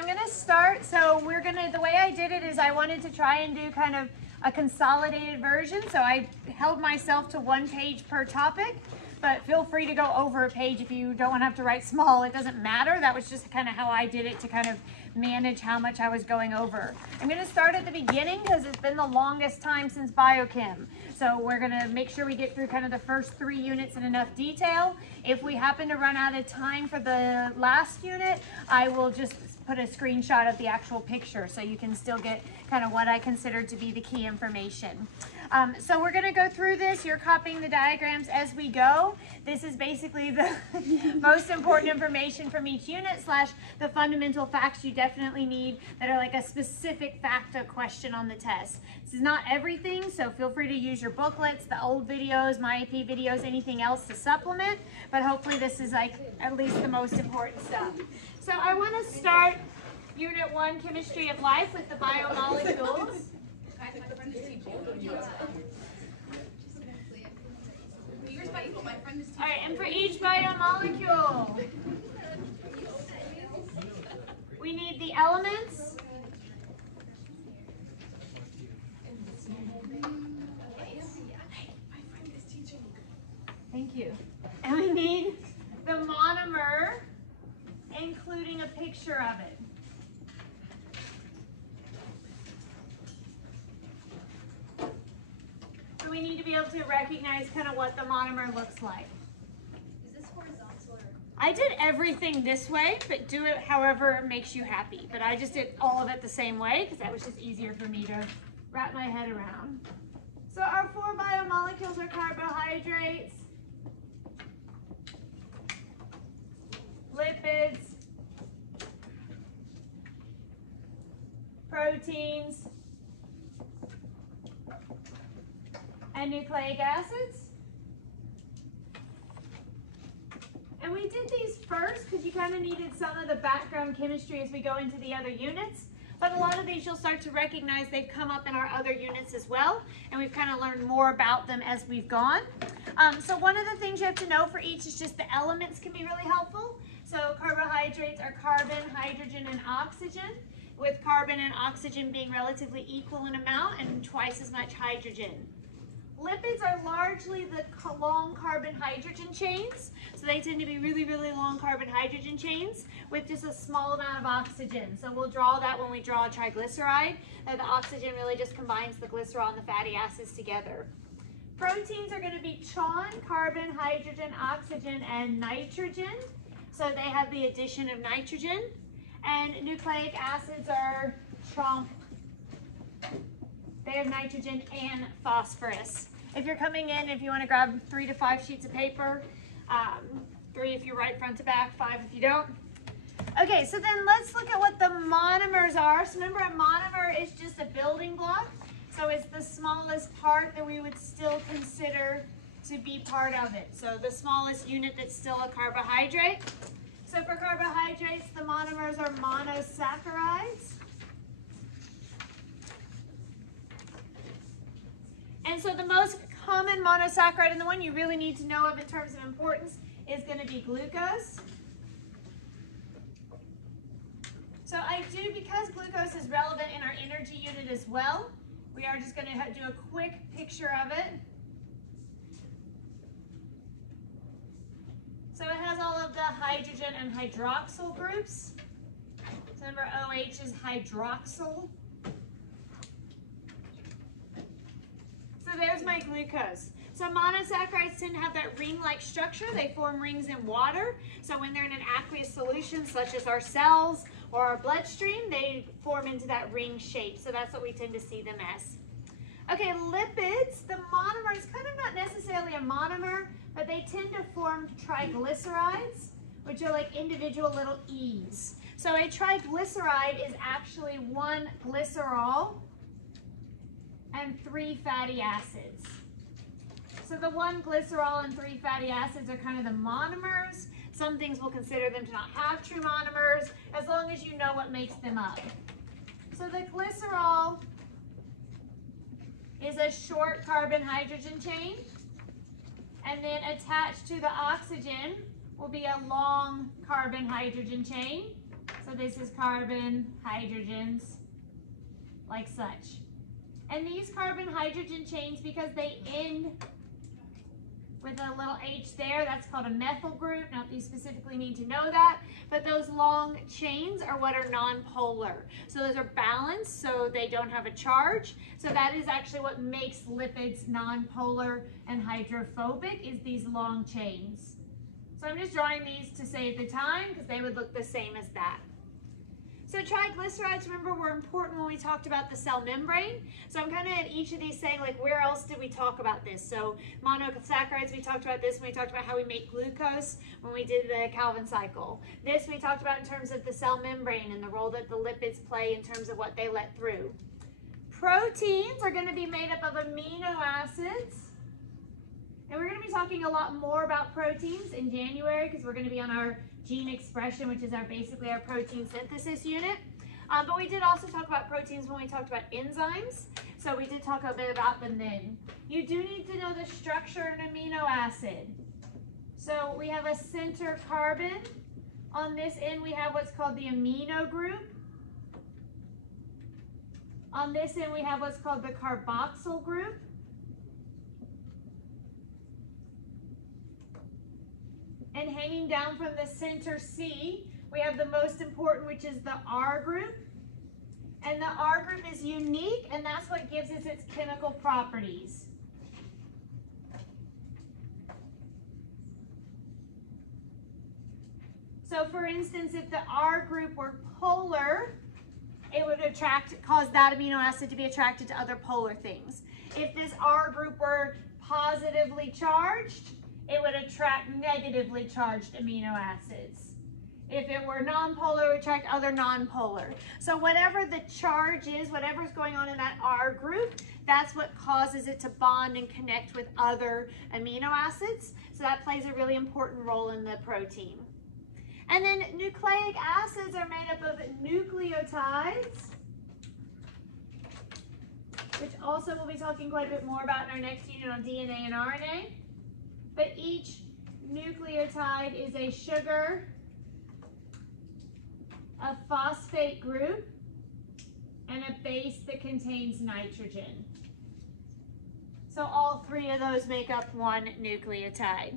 I'm gonna start. So the way I did it is I wanted to try and do kind of a consolidated version. So I held myself to 1 page per topic, but feel free to go over a page if you don't want to have to write small. It doesn't matter. That was just kind of how I did it to kind of manage how much I was going over. I'm going to start at the beginning because it's been the longest time since biochem. So we're going to make sure we get through kind of the first 3 units in enough detail. If we happen to run out of time for the last unit, I will just put a screenshot of the actual picture so you can still get kind of what I consider to be the key information. So we're going to go through this. You're copying the diagrams as we go. This is basically the most important information from each unit / the fundamental facts you definitely need that are like a specific facta question on the test. This is not everything, so feel free to use your booklets, the old videos, my IP videos, anything else to supplement, but hopefully this is like at least the most important stuff. So I want to start Unit 1, Chemistry of Life, with the biomolecules. All right, and for each biomolecule, we need the elements, thank you, and we need the monomer, including a picture of it. So we need to be able to recognize kind of what the monomer looks like. Is this horizontal or? I did everything this way, but do it however makes you happy. But I just did all of it the same way because that was just easier for me to wrap my head around. So our 4 biomolecules are carbohydrates, lipids, proteins, and nucleic acids. And we did these first because you kind of needed some of the background chemistry as we go into the other units. But a lot of these you'll start to recognize they've come up in our other units as well. And we've kind of learned more about them as we've gone. So one of the things you have to know for each is just the elements can be really helpful. So carbohydrates are carbon, hydrogen, and oxygen, with carbon and oxygen being relatively equal in amount and twice as much hydrogen. Lipids are largely the long carbon-hydrogen chains, so they tend to be really, really long carbon-hydrogen chains with just a small amount of oxygen. So we'll draw that when we draw a triglyceride, that the oxygen really just combines the glycerol and the fatty acids together. Proteins are going to be CHON, carbon, hydrogen, oxygen, and nitrogen. So they have the addition of nitrogen. And nucleic acids are CHOMP. They have nitrogen and phosphorus. If you're coming in, if you want to grab 3 to 5 sheets of paper, 3 if you write front to back, 5 if you don't. Okay, so then let's look at what the monomers are. So remember, a monomer is just a building block. So it's the smallest part that we would still consider to be part of it. So the smallest unit that's still a carbohydrate. So for carbohydrates, the monomers are monosaccharides. And so the most common monosaccharide, and the one you really need to know of in terms of importance, is going to be glucose. So because glucose is relevant in our energy unit as well, we are just going to do a quick picture of it. So it has all of the hydrogen and hydroxyl groups. So remember, OH is hydroxyl. So there's my glucose. So monosaccharides tend to have that ring-like structure. They form rings in water. So when they're in an aqueous solution, such as our cells or our bloodstream, they form into that ring shape. So that's what we tend to see them as. Okay, lipids, the monomer is kind of not necessarily a monomer, but they tend to form triglycerides, which are like individual little E's. So a triglyceride is actually 1 glycerol and 3 fatty acids. So the 1 glycerol and 3 fatty acids are kind of the monomers. Some things will consider them to not have true monomers, as long as you know what makes them up. So the glycerol is a short carbon-hydrogen chain, and then attached to the oxygen will be a long carbon-hydrogen chain. So this is carbon, hydrogens, like such. And these carbon hydrogen chains, because they end with a little H there, that's called a methyl group. Not that you specifically need to know that, but those long chains are what are nonpolar. So those are balanced, so they don't have a charge. So that is actually what makes lipids nonpolar and hydrophobic, is these long chains. So I'm just drawing these to save the time because they would look the same as that. So triglycerides, remember, were important when we talked about the cell membrane. So I'm kind of at each of these saying, like, where else did we talk about this? So monosaccharides, we talked about this when we talked about how we make glucose when we did the Calvin cycle. This we talked about in terms of the cell membrane and the role that the lipids play in terms of what they let through. Proteins are going to be made up of amino acids. And we're going to be talking a lot more about proteins in January because we're going to be on our gene expression, which is basically our protein synthesis unit. But we did also talk about proteins when we talked about enzymes. So we did talk a bit about them then. You do need to know the structure of an amino acid. So we have a center carbon. On this end, we have what's called the amino group. On this end, we have what's called the carboxyl group. And hanging down from the center C, we have the most important, which is the R group. And the R group is unique, and that's what gives it its chemical properties. So for instance, if the R group were polar, it would cause that amino acid to be attracted to other polar things. If this R group were positively charged, it would attract negatively charged amino acids. If it were nonpolar, it would attract other nonpolar. So whatever the charge is, whatever's going on in that R group, that's what causes it to bond and connect with other amino acids. So that plays a really important role in the protein. And then nucleic acids are made up of nucleotides, which also we'll be talking quite a bit more about in our next unit on DNA and RNA. But each nucleotide is a sugar, a phosphate group, and a base that contains nitrogen. So all three of those make up one nucleotide.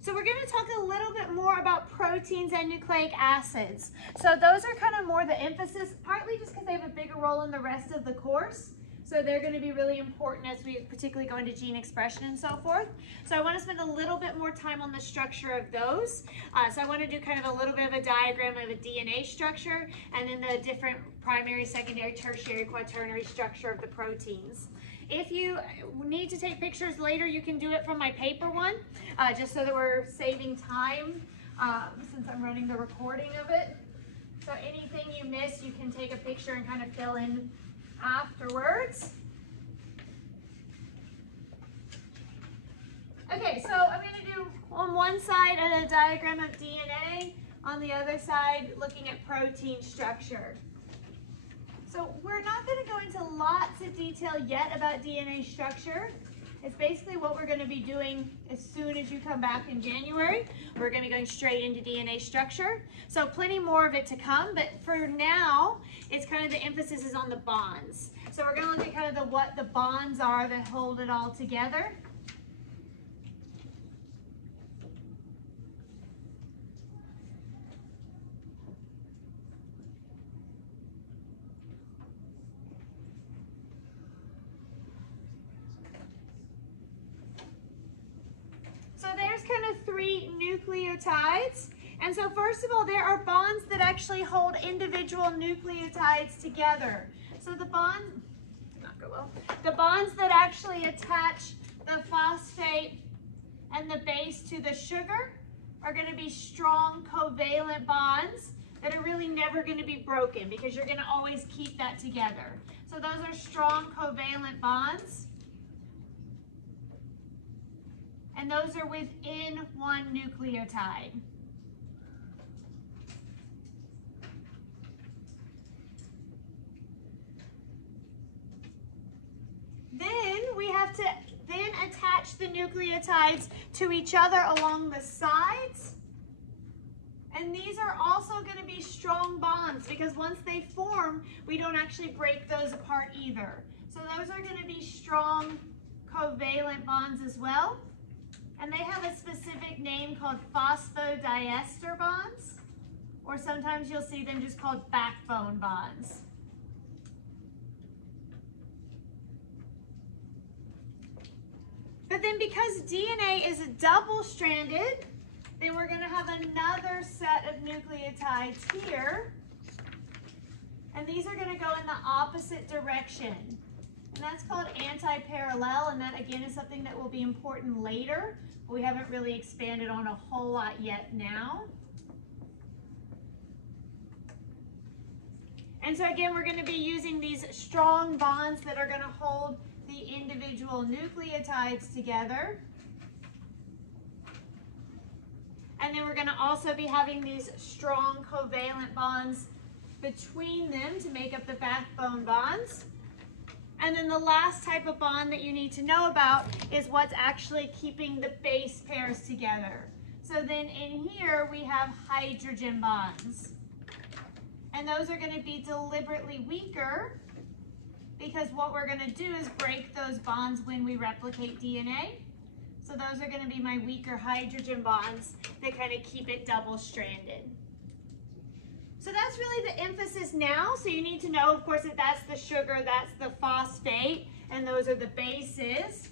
So we're going to talk a little bit more about proteins and nucleic acids. So those are kind of more the emphasis, partly just because they have a bigger role in the rest of the course. So they're going to be really important as we particularly go into gene expression and so forth. So I want to spend a little bit more time on the structure of those. So I want to do kind of a little bit of a diagram of a DNA structure and then the different primary, secondary, tertiary, quaternary structure of the proteins. If you need to take pictures later, you can do it from my paper one, just so that we're saving time since I'm running the recording of it. So anything you miss, you can take a picture and kind of fill in afterwards. Okay, so I'm going to do on one side a diagram of DNA, on the other side looking at protein structure. So we're not going to go into lots of detail yet about DNA structure. It's basically what we're going to be doing as soon as you come back in January. We're going to be going straight into DNA structure. So plenty more of it to come, but for now, it's kind of the emphasis is on the bonds. So we're going to look at kind of what the bonds are that hold it all together. Kind of three nucleotides. And so first of all, there are bonds that actually hold individual nucleotides together. So the bonds, did not go well. The bonds that actually attach the phosphate and the base to the sugar are going to be strong covalent bonds that are really never going to be broken because you're going to always keep that together. So those are strong covalent bonds. And those are within one nucleotide. Then we have to attach the nucleotides to each other along the sides. And these are also going to be strong bonds because once they form, we don't actually break those apart either. So those are going to be strong covalent bonds as well. And they have a specific name called phosphodiester bonds, or sometimes you'll see them just called backbone bonds. But then because DNA is double-stranded, then we're going to have another set of nucleotides here. And these are going to go in the opposite direction. And that's called anti-parallel, and that again is something that will be important later. But we haven't really expanded on a whole lot yet now. And so again, we're going to be using these strong bonds that are going to hold the individual nucleotides together. And then we're going to also be having these strong covalent bonds between them to make up the backbone bonds. And then the last type of bond that you need to know about is what's actually keeping the base pairs together. So then in here we have hydrogen bonds. And those are going to be deliberately weaker because what we're going to do is break those bonds when we replicate DNA. So those are going to be my weaker hydrogen bonds that kind of keep it double-stranded. So that's really the emphasis now. So you need to know, of course, that that's the sugar, that's the phosphate, and those are the bases.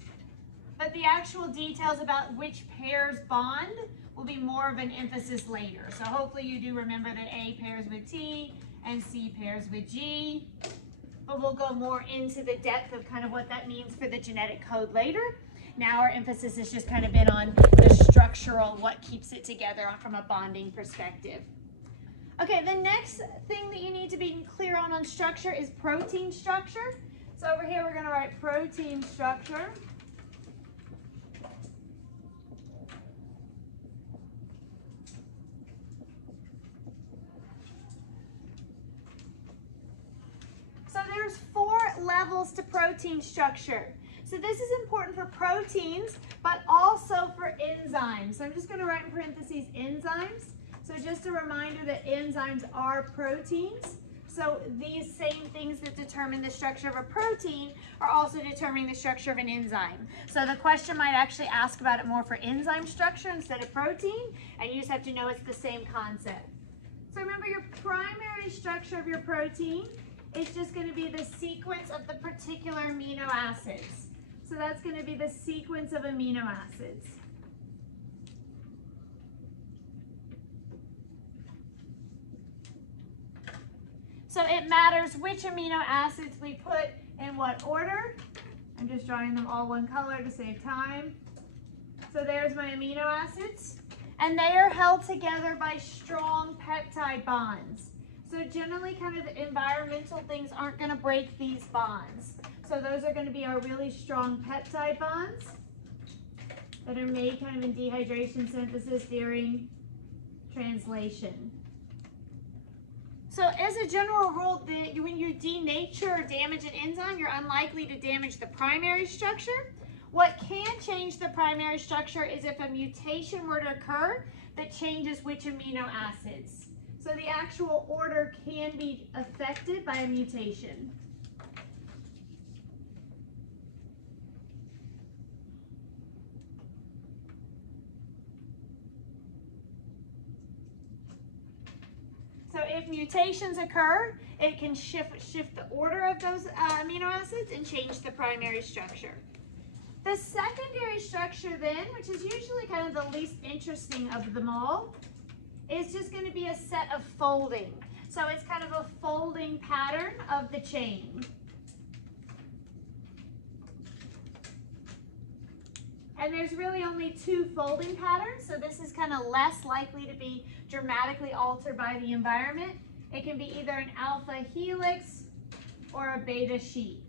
But the actual details about which pairs bond will be more of an emphasis later. So hopefully you do remember that A pairs with T and C pairs with G. But we'll go more into the depth of kind of what that means for the genetic code later. Now our emphasis has just kind of been on the structural, what keeps it together from a bonding perspective. Okay, the next thing that you need to be clear on structure is protein structure. So over here we're going to write protein structure. So there's 4 levels to protein structure. So this is important for proteins, but also for enzymes. So I'm just going to write in parentheses enzymes. So just a reminder that enzymes are proteins. So these same things that determine the structure of a protein are also determining the structure of an enzyme. So the question might actually ask about it more for enzyme structure instead of protein, and you just have to know it's the same concept. So remember, your primary structure of your protein is just going to be the sequence of the particular amino acids. So that's going to be the sequence of amino acids. So it matters which amino acids we put in what order. I'm just drawing them all one color to save time. So there's my amino acids. And they are held together by strong peptide bonds. So generally kind of the environmental things aren't going to break these bonds. So those are going to be our really strong peptide bonds that are made kind of in dehydration synthesis during translation. So as a general rule, when you denature or damage an enzyme, you're unlikely to damage the primary structure. What can change the primary structure is if a mutation were to occur that changes which amino acids. So the actual order can be affected by a mutation. So if mutations occur, it can shift the order of those amino acids and change the primary structure. The secondary structure then, which is usually kind of the least interesting of them all, is just going to be a set of folding. So it's kind of a folding pattern of the chain. And there's really only 2 folding patterns, so this is kind of less likely to be dramatically altered by the environment. It can be either an alpha helix or a beta sheet.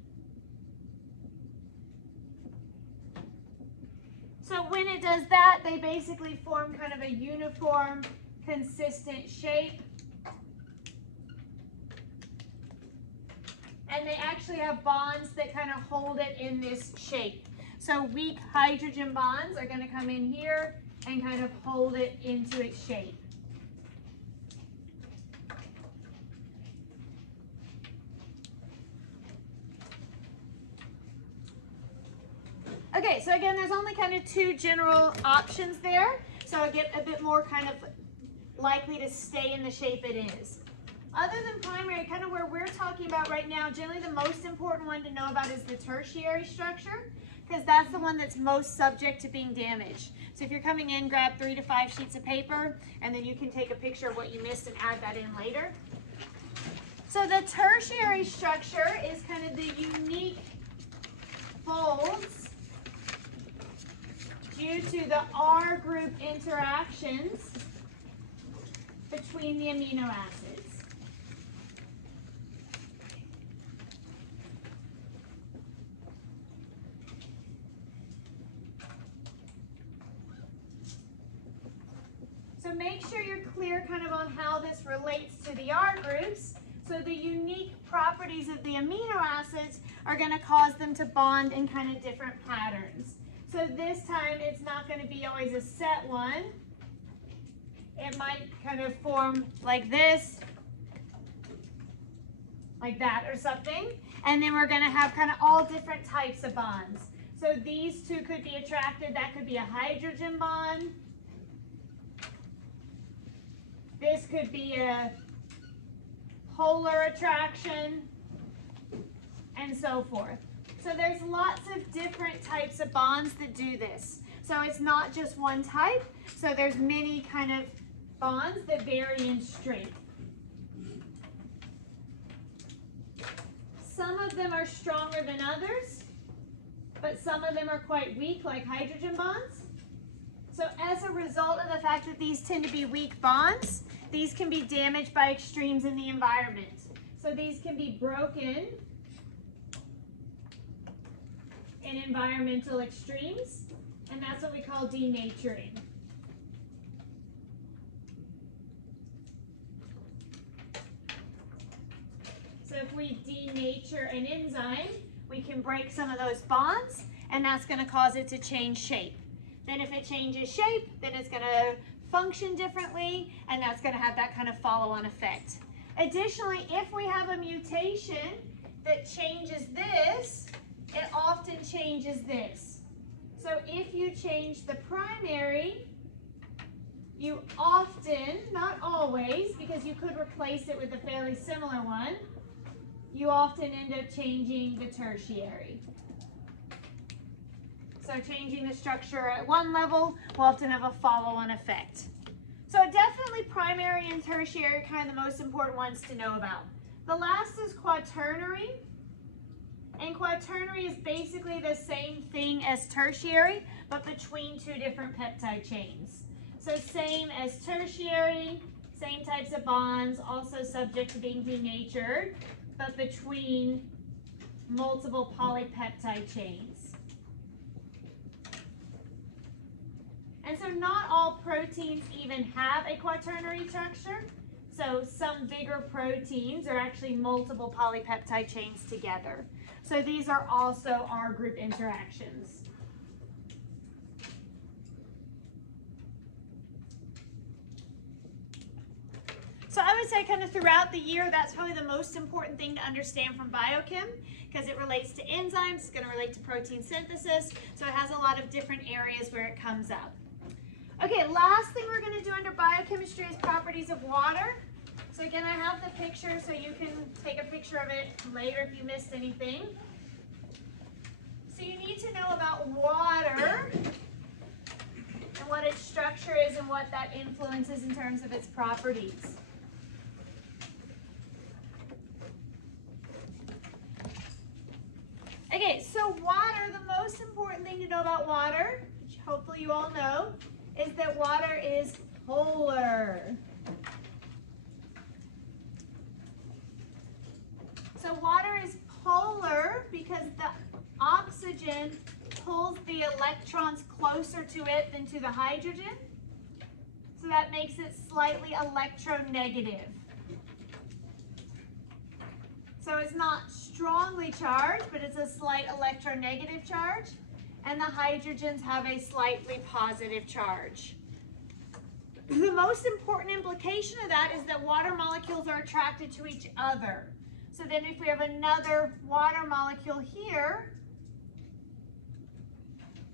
So when it does that, they basically form kind of a uniform, consistent shape. And they actually have bonds that kind of hold it in this shape. So weak hydrogen bonds are going to come in here and kind of hold it into its shape. Okay, so again, there's only kind of two general options there. So I get a bit more kind of likely to stay in the shape it is. Other than primary, kind of where we're talking about right now, generally the most important one to know about is the tertiary structure, because that's the one that's most subject to being damaged. So if you're coming in, grab 3 to 5 sheets of paper, and then you can take a picture of what you missed and add that in later. So the tertiary structure is kind of the unique folds due to the R group interactions between the amino acids. So make sure you're clear kind of on how this relates to the R groups. So the unique properties of the amino acids are going to cause them to bond in kind of different patterns. So this time it's not going to be always a set one. It might kind of form like this, like that or something. And then we're going to have kind of all different types of bonds. So these two could be attracted. That could be a hydrogen bond. This could be a polar attraction, and so forth. So there's lots of different types of bonds that do this. So it's not just one type. So there's many kind of bonds that vary in strength. Some of them are stronger than others, but some of them are quite weak, like hydrogen bonds. So as a result of the fact that these tend to be weak bonds, these can be damaged by extremes in the environment. So these can be broken in environmental extremes, and that's what we call denaturing. So if we denature an enzyme, we can break some of those bonds, and that's going to cause it to change shape. Then if it changes shape, then it's going to function differently, and that's going to have that kind of follow-on effect. Additionally, if we have a mutation that changes this, it often changes this. So if you change the primary, you often, not always, because you could replace it with a fairly similar one, you often end up changing the tertiary. So changing the structure at one level will often have a follow-on effect. So definitely primary and tertiary are kind of the most important ones to know about. The last is quaternary. And quaternary is basically the same thing as tertiary, but between two different peptide chains. So same as tertiary, same types of bonds, also subject to being denatured, but between multiple polypeptide chains. And so not all proteins even have a quaternary structure. So some bigger proteins are actually multiple polypeptide chains together. So these are also R group interactions. So I would say kind of throughout the year, that's probably the most important thing to understand from biochem, because it relates to enzymes, it's going to relate to protein synthesis, so it has a lot of different areas where it comes up. Okay, last thing we're going to do under biochemistry is properties of water. So again, I have the picture so you can take a picture of it later if you missed anything. So you need to know about water and what its structure is and what that influences in terms of its properties. Okay, so water, the most important thing to know about water, which hopefully you all know, is that water is polar. So water is polar because the oxygen pulls the electrons closer to it than to the hydrogen. So that makes it slightly electronegative. So it's not strongly charged, but it's a slight electronegative charge. And the hydrogens have a slightly positive charge. The most important implication of that is that water molecules are attracted to each other. So then if we have another water molecule here,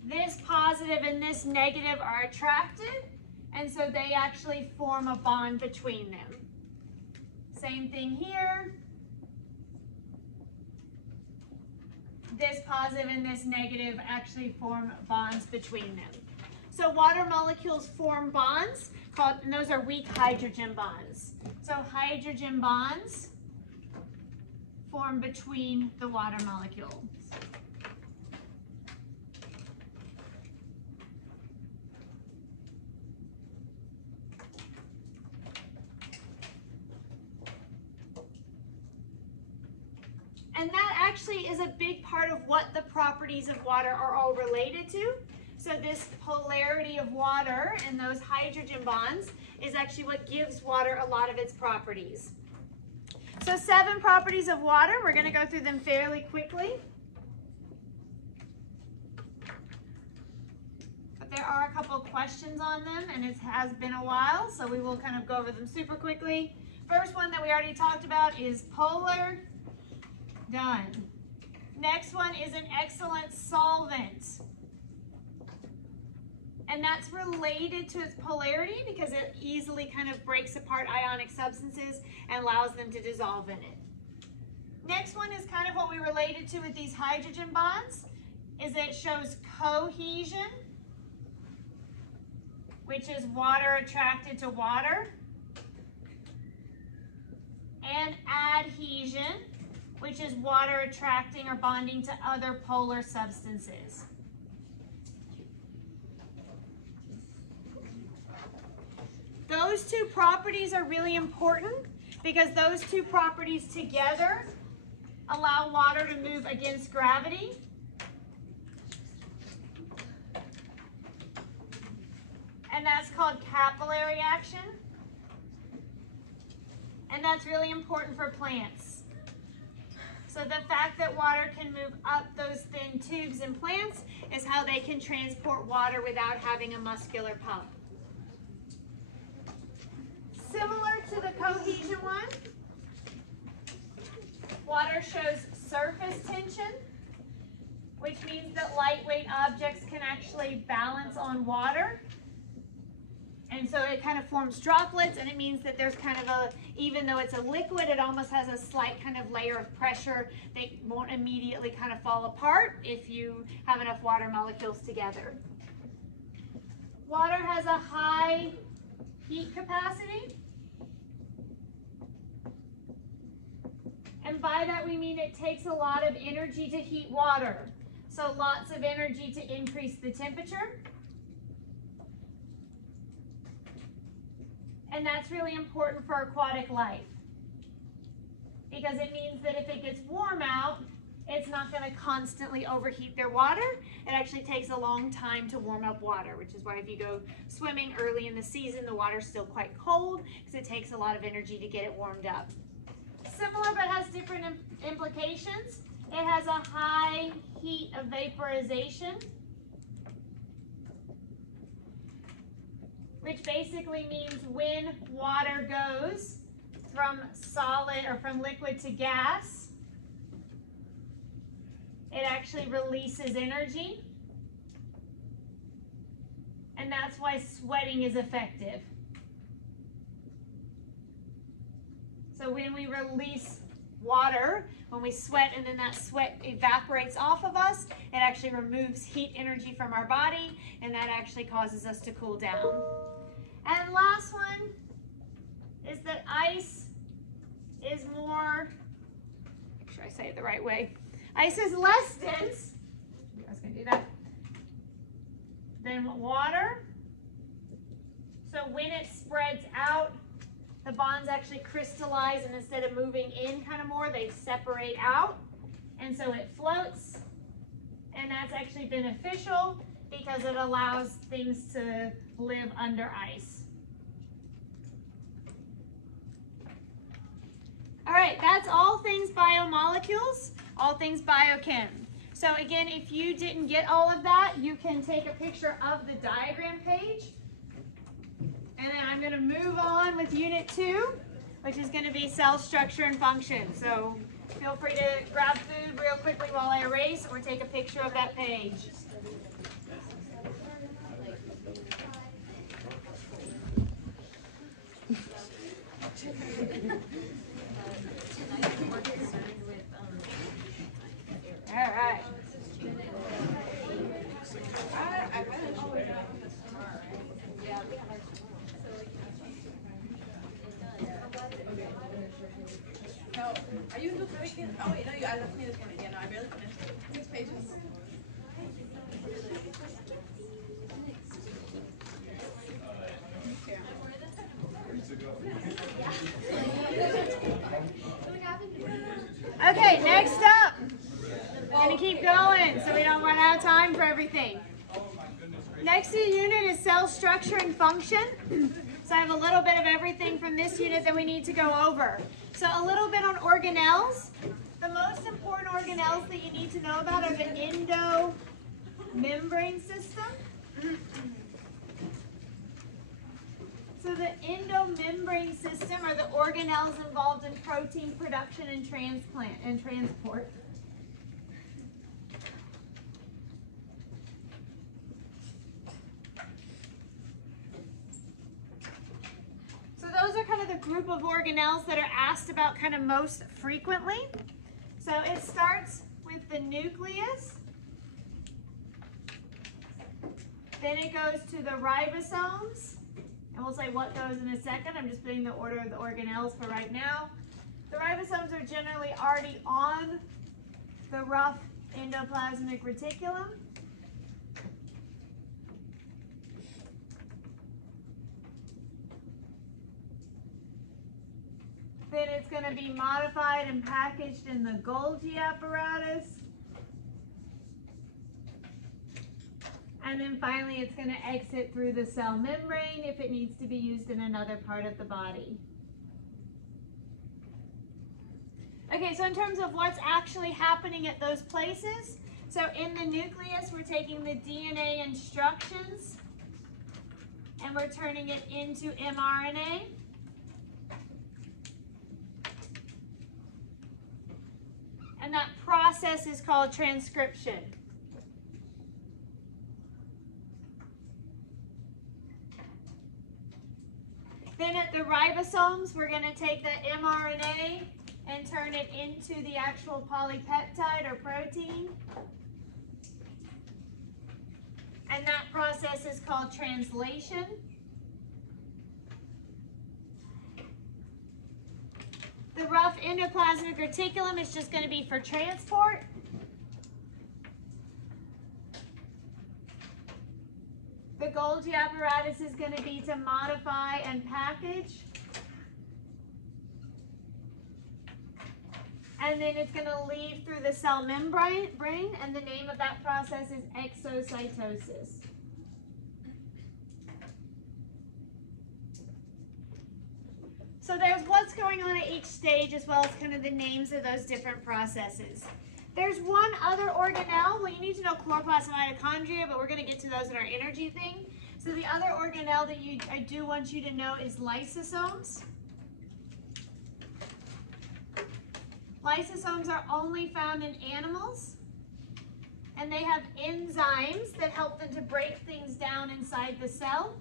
this positive and this negative are attracted, and so they actually form a bond between them. Same thing here. This positive and this negative actually form bonds between them. So water molecules form bonds called, and those are weak hydrogen bonds. So hydrogen bonds form between the water molecules. And that actually is a big part of what the properties of water are all related to. So this polarity of water and those hydrogen bonds is actually what gives water a lot of its properties. So 7 properties of water. We're going to go through them fairly quickly. But there are a couple questions on them, and it has been a while, so we will kind of go over them super quickly. First one that we already talked about is polar. Done. Next one is an excellent solvent. And that's related to its polarity because it easily kind of breaks apart ionic substances and allows them to dissolve in it. Next one is kind of what we related to with these hydrogen bonds, is that it shows cohesion, which is water attracted to water, and adhesion, which is water attracting or bonding to other polar substances. Those two properties are really important because those two properties together allow water to move against gravity. And that's called capillary action. And that's really important for plants. So the fact that water can move up those thin tubes in plants is how they can transport water without having a muscular pump. Similar to the cohesion one, water shows surface tension, which means that lightweight objects can actually balance on water. And so it kind of forms droplets, and it means that there's kind of a, even though it's a liquid, it almost has a slight kind of layer of pressure. They won't immediately kind of fall apart if you have enough water molecules together. Water has a high heat capacity. And by that we mean it takes a lot of energy to heat water. So lots of energy to increase the temperature. And that's really important for aquatic life, because it means that if it gets warm out, it's not going to constantly overheat their water. It actually takes a long time to warm up water, which is why if you go swimming early in the season, the water's still quite cold because it takes a lot of energy to get it warmed up. Similar but has different implications. It has a high heat of vaporization, which basically means when water goes from solid or from liquid to gas, it actually releases energy. And that's why sweating is effective. So when we release water, when we sweat and then that sweat evaporates off of us, it actually removes heat energy from our body, and that actually causes us to cool down. And last one is that ice is more, make sure I say it the right way. Ice is less dense, I was going to do that, than water. So when it spreads out, the bonds actually crystallize, and instead of moving in kind of more, they separate out. And so it floats, and that's actually beneficial because it allows things to live under ice. All right, that's all things biomolecules, all things biochem. So again, if you didn't get all of that, you can take a picture of the diagram page. And then I'm going to move on with Unit 2, which is going to be cell structure and function. So feel free to grab food real quickly while I erase or take a picture of that page. Tonight we're more concerned with All right. No, are you into weekend? Oh, you know, I left me this morning. Yeah, no, I barely finished it. 6 pages. Okay, next up. We're going to keep going so we don't run out of time for everything. Next unit is cell structure and function. So I have a little bit of everything from this unit that we need to go over. So a little bit on organelles. The most important organelles that you need to know about are the endomembrane system. So the endomembrane system are the organelles involved in protein production and transport. So those are kind of the group of organelles that are asked about kind of most frequently. So it starts with the nucleus. Then it goes to the ribosomes. And we'll say what goes in a second. I'm just putting the order of the organelles for right now. The ribosomes are generally already on the rough endoplasmic reticulum. Then it's going to be modified and packaged in the Golgi apparatus. And then finally it's going to exit through the cell membrane if it needs to be used in another part of the body. Okay, so in terms of what's actually happening at those places, so in the nucleus we're taking the DNA instructions and we're turning it into mRNA. And that process is called transcription. Then at the ribosomes, we're going to take the mRNA and turn it into the actual polypeptide or protein. And that process is called translation. The rough endoplasmic reticulum is just going to be for transport. The Golgi apparatus is going to be to modify and package. And then it's going to leave through the cell membrane, and the name of that process is exocytosis. So there's what's going on at each stage as well as kind of the names of those different processes. There's one other organelle. Well, you need to know chloroplast and mitochondria, but we're going to get to those in our energy thing. So the other organelle that I do want you to know is lysosomes. Lysosomes are only found in animals, and they have enzymes that help them to break things down inside the cell.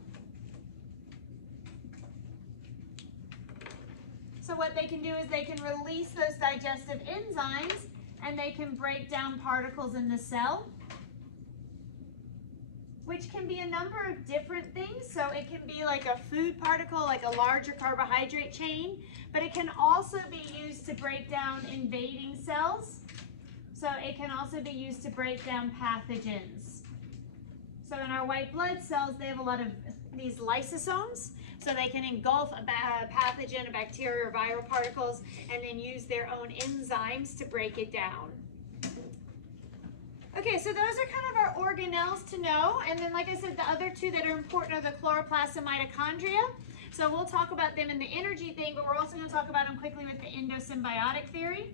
So what they can do is they can release those digestive enzymes and they can break down particles in the cell, which can be a number of different things. So it can be like a food particle, like a larger carbohydrate chain, but it can also be used to break down invading cells. So it can also be used to break down pathogens. So in our white blood cells, they have a lot of these lysosomes. So they can engulf a pathogen, a bacteria, or viral particles, and then use their own enzymes to break it down. Okay, so those are kind of our organelles to know. And then, like I said, the other two that are important are the chloroplast and mitochondria. So we'll talk about them in the energy thing, but we're also going to talk about them quickly with the endosymbiotic theory.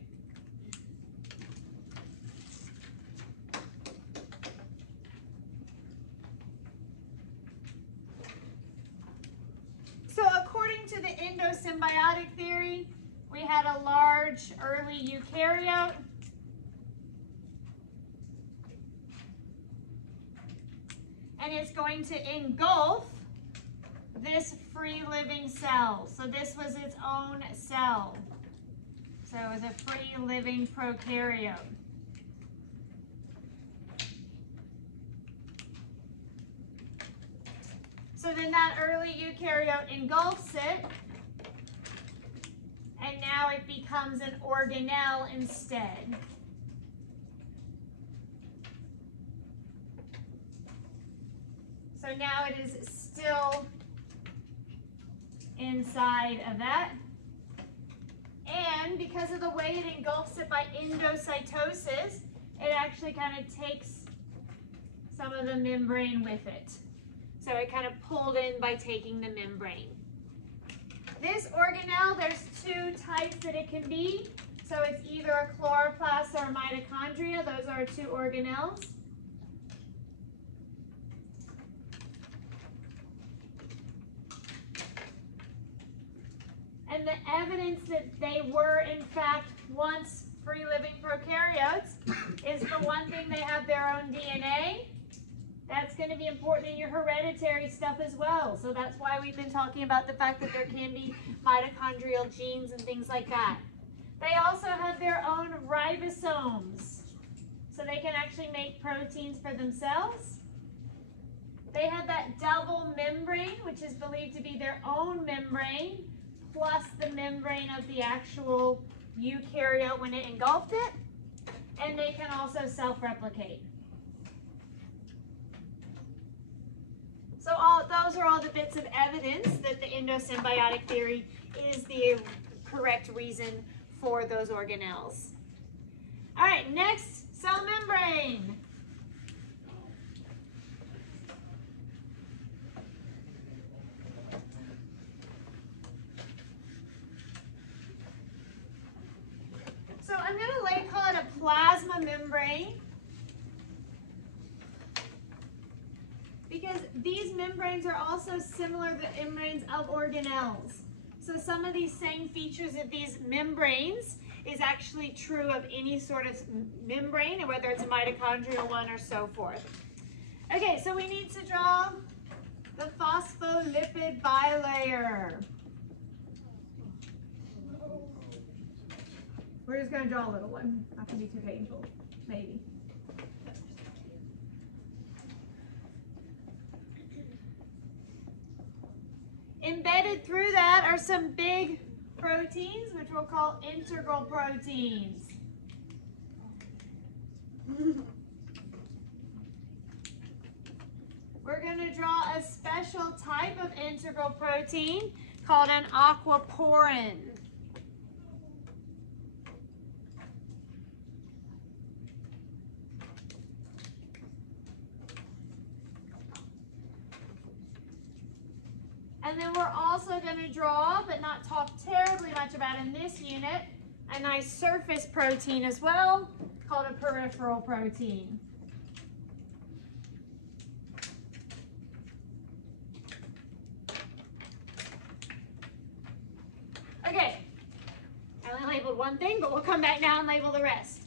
So according to the endosymbiotic theory, we had a large early eukaryote. And it's going to engulf this free living cell. So this was its own cell. So it was a free living prokaryote. So then that early eukaryote engulfs it, and now it becomes an organelle instead. So now it is still inside of that. And because of the way it engulfs it by endocytosis, it actually kind of takes some of the membrane with it. So it kind of pulled in by taking the membrane. This organelle, there's two types that it can be. So it's either a chloroplast or a mitochondria. Those are two organelles. And the evidence that they were, in fact, once free-living prokaryotes is, for one thing, they have their own DNA. That's going to be important in your hereditary stuff as well. So that's why we've been talking about the fact that there can be mitochondrial genes and things like that. They also have their own ribosomes. So they can actually make proteins for themselves. They have that double membrane, which is believed to be their own membrane, plus the membrane of the actual eukaryote when it engulfed it. And they can also self-replicate. So those are all the bits of evidence that the endosymbiotic theory is the correct reason for those organelles. All right, next, cell membrane. So I'm going to call it a plasma membrane, because these membranes are also similar to the membranes of organelles. So some of these same features of these membranes is actually true of any sort of membrane, whether it's a mitochondrial one or so forth. Okay, so we need to draw the phospholipid bilayer. We're just going to draw a little one. Not going to be too painful, maybe. Embedded through that are some big proteins, which we'll call integral proteins. We're going to draw a special type of integral protein called an aquaporin. And then we're also going to draw, but not talk terribly much about in this unit, a nice surface protein as well, called a peripheral protein. Okay, I only labeled one thing, but we'll come back now and label the rest.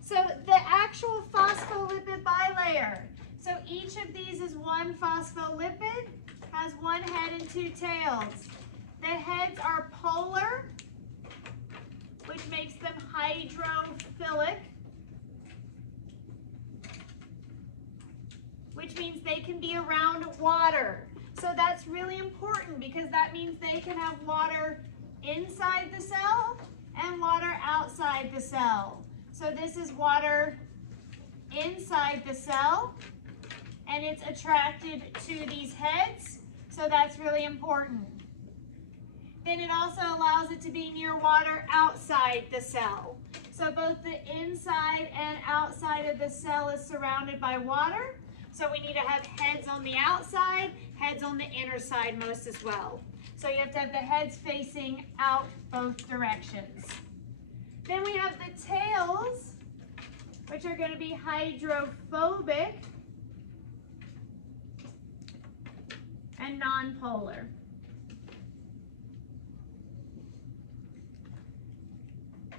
So the actual phospholipid bilayer. So each of these is one phospholipid, has one head and two tails. The heads are polar, which makes them hydrophilic, which means they can be around water. So that's really important because that means they can have water inside the cell and water outside the cell. So this is water inside the cell, and it's attracted to these heads. So that's really important. Then it also allows it to be near water outside the cell. So both the inside and outside of the cell is surrounded by water. So we need to have heads on the outside, heads on the inner side most as well. So you have to have the heads facing out both directions. Then we have the tails, which are going to be hydrophobic and non-polar.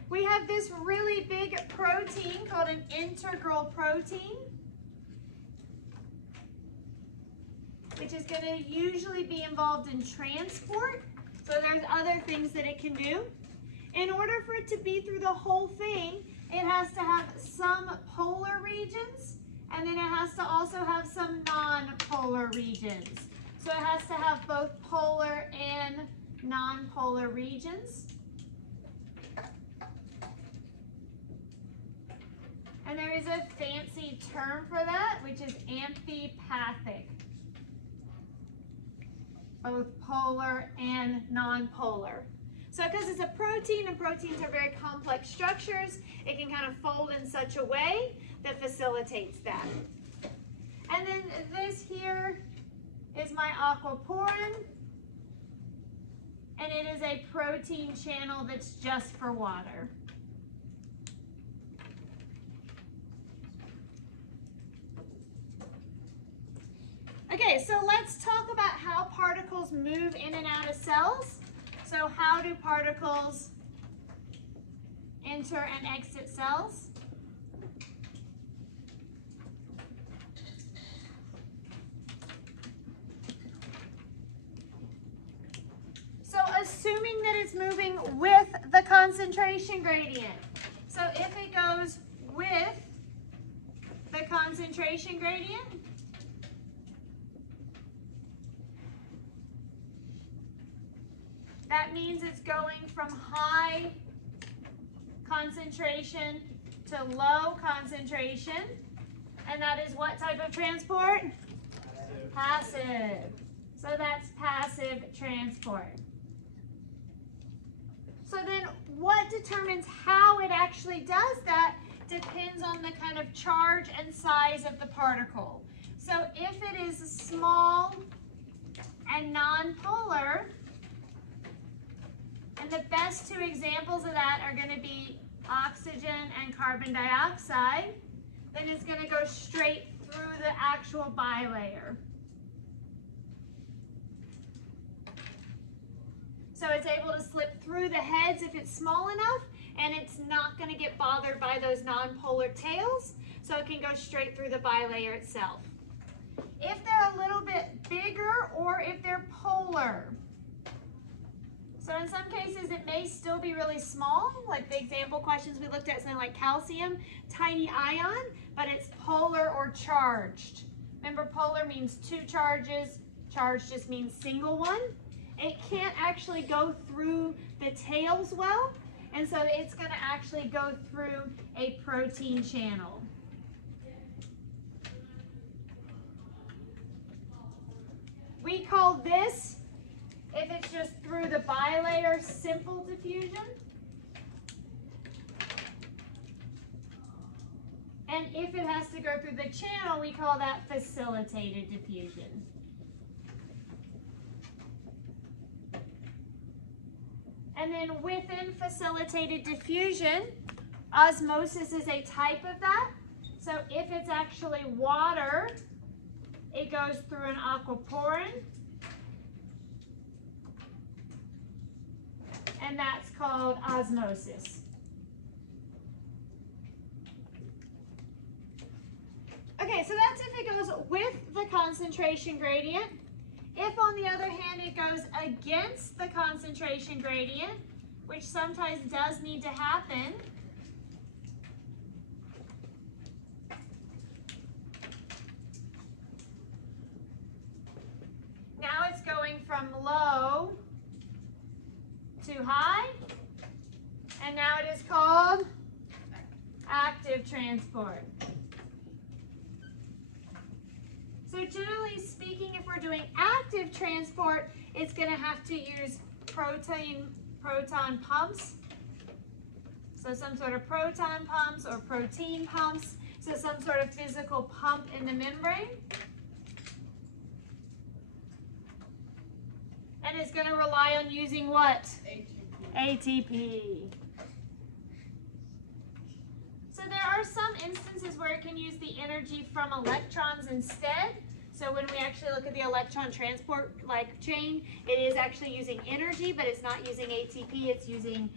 We have this really big protein called an integral protein, which which is going to usually be involved in transport. So there's other things that it can do. In order for it to be through the whole thing, it has to have some polar regions, and then it has to also have some non-polar regions. So it has to have both polar and non-polar regions. And there is a fancy term for that, which is amphipathic. Both polar and non-polar. So because it's a protein, and proteins are very complex structures, it can kind of fold in such a way that facilitates that. And then this here is my aquaporin, and it is a protein channel that's just for water. Okay, so let's talk about how particles move in and out of cells. So how do particles enter and exit cells? So assuming that it's moving with the concentration gradient. So if it goes with the concentration gradient, that means it's going from high concentration to low concentration. And that is what type of transport? Passive. So that's passive transport. So then what determines how it actually does that depends on the kind of charge and size of the particle. So if it is small and non-polar, and the best two examples of that are going to be oxygen and carbon dioxide, then it's going to go straight through the actual bilayer. So it's able to slip through the heads if it's small enough, and it's not going to get bothered by those non-polar tails, so it can go straight through the bilayer itself. If they're a little bit bigger or if they're polar, so in some cases it may still be really small, like the example questions we looked at, something like calcium, tiny ion, but it's polar or charged. Remember, polar means two charges, charged just means single one. It can't actually go through the tails well, and so it's going to actually go through a protein channel. We call this, if it's just through the bilayer, simple diffusion. And if it has to go through the channel, we call that facilitated diffusion. And then within facilitated diffusion, osmosis is a type of that. So if it's actually water, it goes through an aquaporin. And that's called osmosis. Okay, so that's if it goes with the concentration gradient. If, on the other hand, it goes against the concentration gradient, which sometimes does need to happen, now it's going from low to high, and now it is called active transport. So generally speaking, if we're doing active transport, it's going to have to use proton pumps. So some sort of proton pumps or protein pumps. So some sort of physical pump in the membrane. And it's going to rely on using what? ATP. So there are some instances where it can use the energy from electrons instead. So when we actually look at the electron transport chain, it is actually using energy, but it's not using ATP. It's using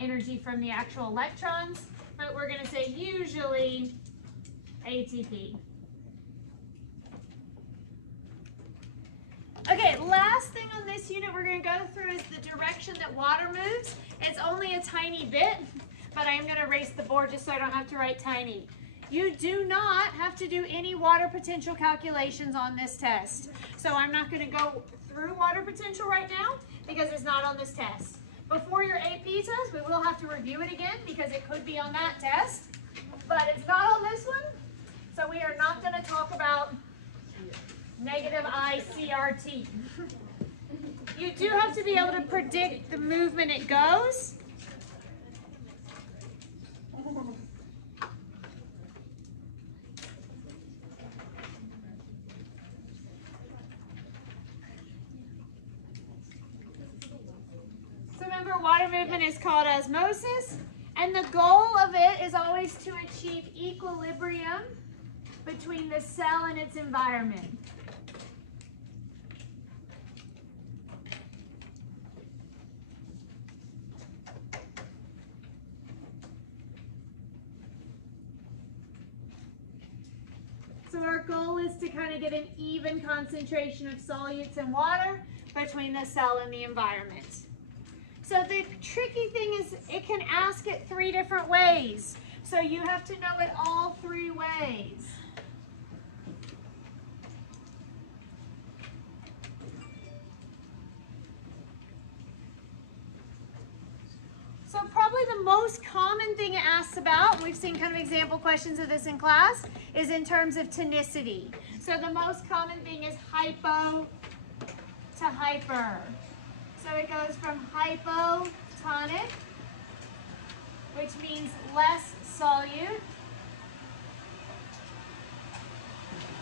energy from the actual electrons. But we're going to say usually ATP. last thing on this unit we're going to go through is the direction that water moves. It's only a tiny bit, but I am going to erase the board just so I don't have to write tiny. You do not have to do any water potential calculations on this test. So I'm not going to go through water potential right now because it's not on this test. Before your AP test, we will have to review it again because it could be on that test, but it's not on this one. So we are not going to talk about negative I CRT. You do have to be able to predict the movement it goes. So remember, water movement is called osmosis, and the goal of it is always to achieve equilibrium between the cell and its environment. So our goal is to kind of get an even concentration of solutes and water between the cell and the environment. So the tricky thing is it can ask it 3 different ways. So you have to know it all 3 ways. So probably the most common thing it asks about, and we've seen kind of example questions of this in class, is in terms of tonicity. So the most common thing is hypo to hyper. So it goes from hypotonic, which means less solute,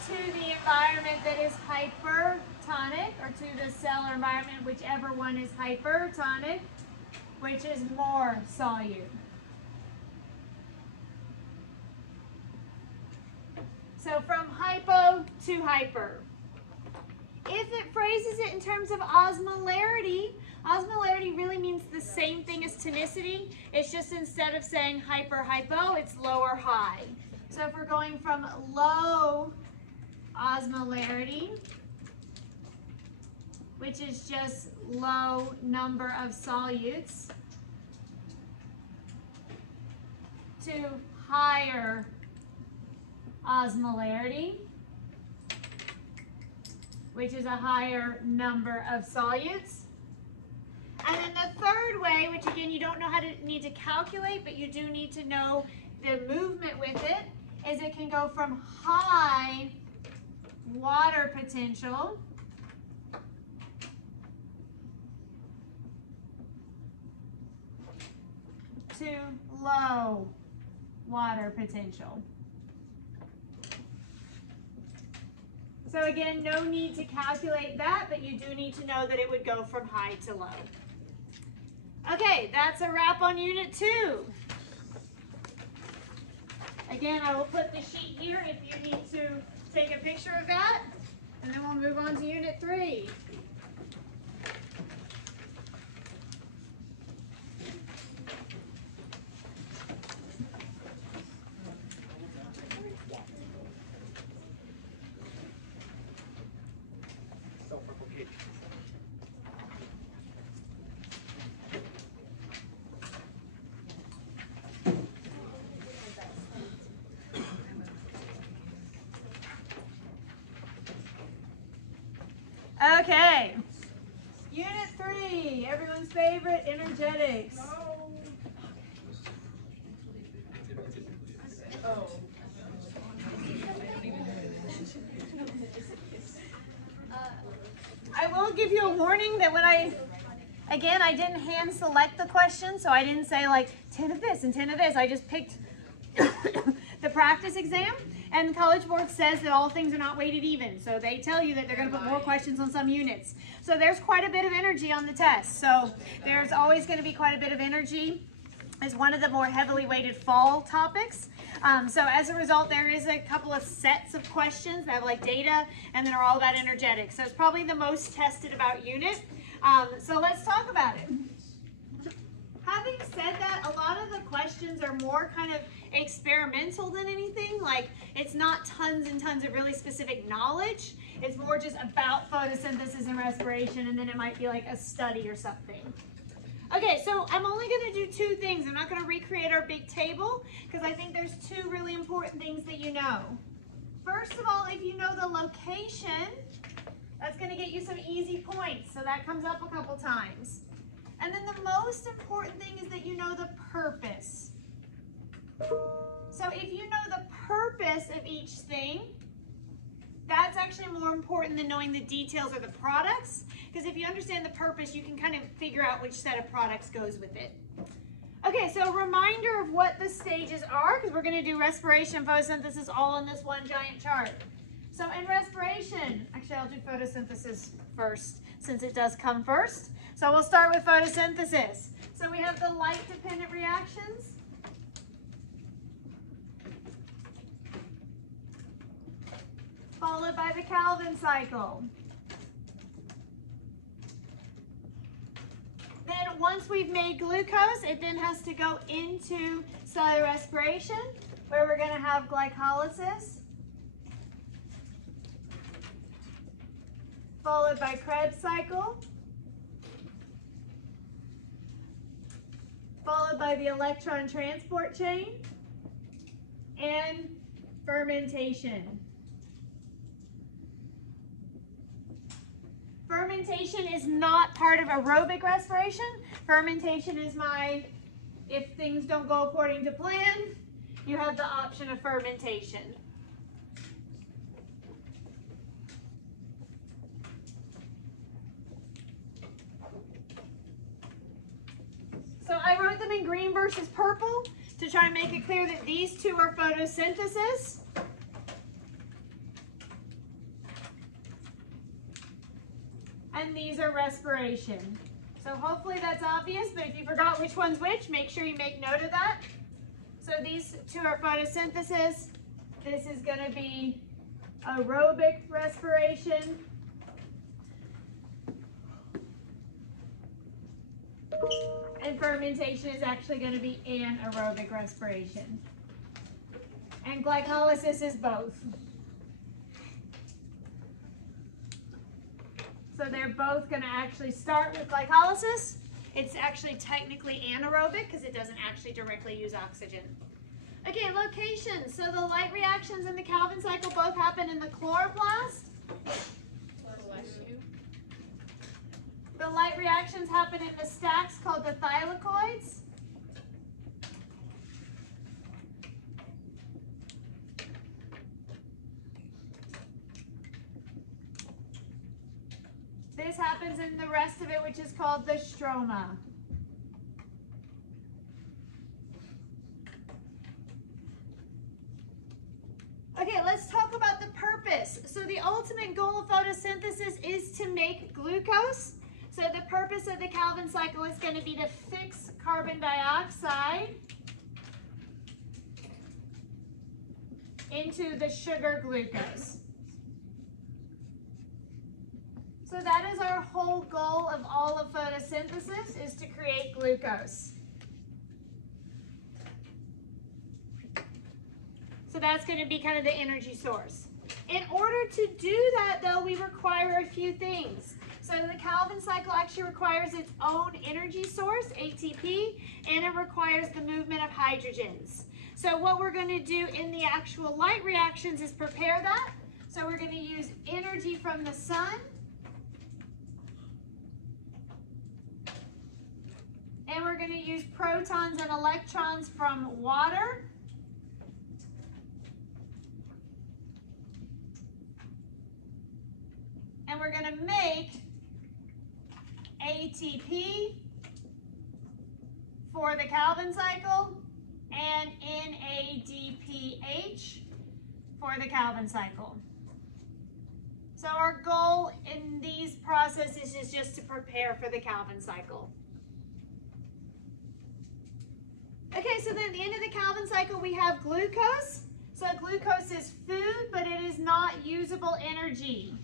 to the environment that is hypertonic, or to the cell or environment, whichever one is hypertonic, which is more solute. So from hypo to hyper. If it phrases it in terms of osmolarity, osmolarity really means the same thing as tonicity. It's just instead of saying hyper-hypo, it's lower-high. So if we're going from low osmolarity, which is just low number of solutes, to higher osmolarity, which is a higher number of solutes. And then the third way, which again you don't know how to need to calculate, but you do need to know the movement with it, is it can go from high water potential to low water potential. So again, no need to calculate that, but you do need to know that it would go from high to low. Okay, that's a wrap on Unit 2. Again, I will put the sheet here if you need to take a picture of that, and then we'll move on to Unit 3. Okay, Unit 3, everyone's favorite, energetics. I will give you a warning that when I didn't hand select the question, so I didn't say like 10 of this and 10 of this. I just picked the practice exam. And College Board says that all things are not weighted even. So they tell you that they're going to put more questions on some units. So there's quite a bit of energy on the test. So there's always going to be quite a bit of energy as one of the more heavily weighted fall topics. So as a result, there is a couple of sets of questions that have like data and then are all about energetics. So it's probably the most tested about unit. So let's talk about it. Having said that, a lot of the questions are more kind of experimental than anything. Like, it's not tons and tons of really specific knowledge. It's more just about photosynthesis and respiration, and then it might be like a study or something. Okay, so I'm only going to do two things. I'm not going to recreate our big table because I think there's two really important things that you know. First of all, if you know the location, that's going to get you some easy points. So that comes up a couple times. And then the most important thing is that you know the purpose. So if you know the purpose of each thing, that's actually more important than knowing the details of the products. Because if you understand the purpose, you can kind of figure out which set of products goes with it. Okay, so a reminder of what the stages are, because we're going to do respiration and photosynthesis all in this one giant chart. So in respiration, actually I'll do photosynthesis first, since it does come first. So we'll start with photosynthesis. So we have the light-dependent reactions. Followed by the Calvin cycle. Then once we've made glucose, it then has to go into cellular respiration, where we're going to have glycolysis, followed by Krebs cycle, followed by the electron transport chain, and fermentation. Fermentation is not part of aerobic respiration. Fermentation is if things don't go according to plan, you have the option of fermentation. So I wrote them in green versus purple to try and make it clear that these two are photosynthesis. And these are respiration. So hopefully that's obvious, but if you forgot which one's which, make sure you make note of that. So these two are photosynthesis. This is going to be aerobic respiration. And fermentation is actually going to be anaerobic respiration. And glycolysis is both. So they're both going to actually start with glycolysis. It's actually technically anaerobic because it doesn't actually directly use oxygen. Okay, location. So the light reactions in the Calvin cycle both happen in the chloroplast. The light reactions happen in the stacks called the thylakoids. This happens in the rest of it, which is called the stroma. Okay, let's talk about the purpose. So the ultimate goal of photosynthesis is to make glucose. So the purpose of the Calvin cycle is going to be to fix carbon dioxide into the sugar glucose. So that is our whole goal of all of photosynthesis, is to create glucose. So that's going to be kind of the energy source. In order to do that, though, we require a few things. So the Calvin cycle actually requires its own energy source, ATP, and it requires the movement of hydrogens. So what we're going to do in the actual light reactions is prepare that. So we're going to use energy from the sun. And we're going to use protons and electrons from water. And we're going to make ATP for the Calvin cycle and NADPH for the Calvin cycle. So our goal in these processes is just to prepare for the Calvin cycle. Okay, so then at the end of the Calvin cycle, we have glucose. So glucose is food, but it is not usable energy.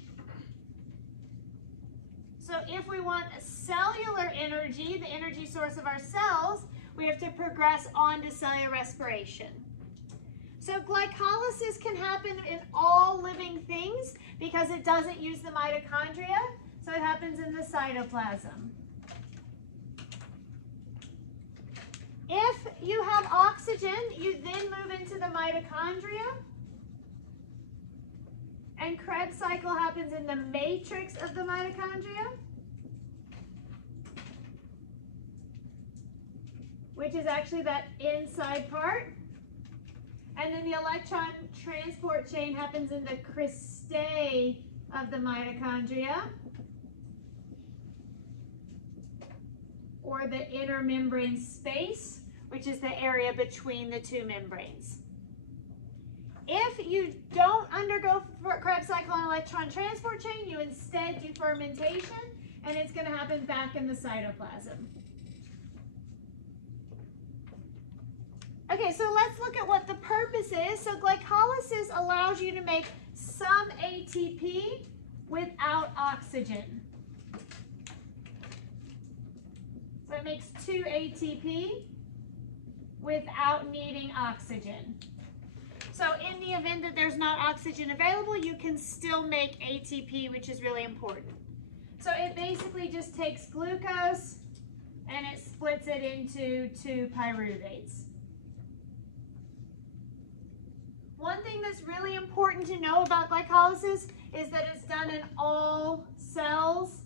So if we want cellular energy, the energy source of our cells, we have to progress on to cellular respiration. So glycolysis can happen in all living things because it doesn't use the mitochondria, so it happens in the cytoplasm. If you have oxygen, you then move into the mitochondria, and Krebs cycle happens in the matrix of the mitochondria, which is actually that inside part. And then the electron transport chain happens in the cristae of the mitochondria, or the inner membrane space, which is the area between the two membranes. If you don't undergo Krebs cycle and electron transport chain, you instead do fermentation, and it's going to happen back in the cytoplasm. Okay, so let's look at what the purpose is. So glycolysis allows you to make some ATP without oxygen. So it makes 2 ATP without needing oxygen. So in the event that there's not oxygen available, you can still make ATP, which is really important. So it basically just takes glucose and it splits it into 2 pyruvates. One thing that's really important to know about glycolysis is that it's done in all cells.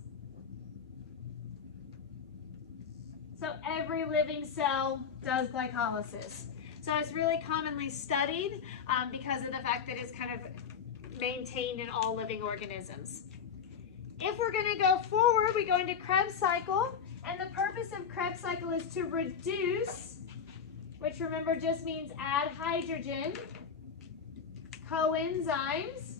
So every living cell does glycolysis. So it's really commonly studied because of the fact that it's kind of maintained in all living organisms. If we're going to go forward, we go into Krebs cycle, and the purpose of Krebs cycle is to reduce, which remember just means add hydrogen, coenzymes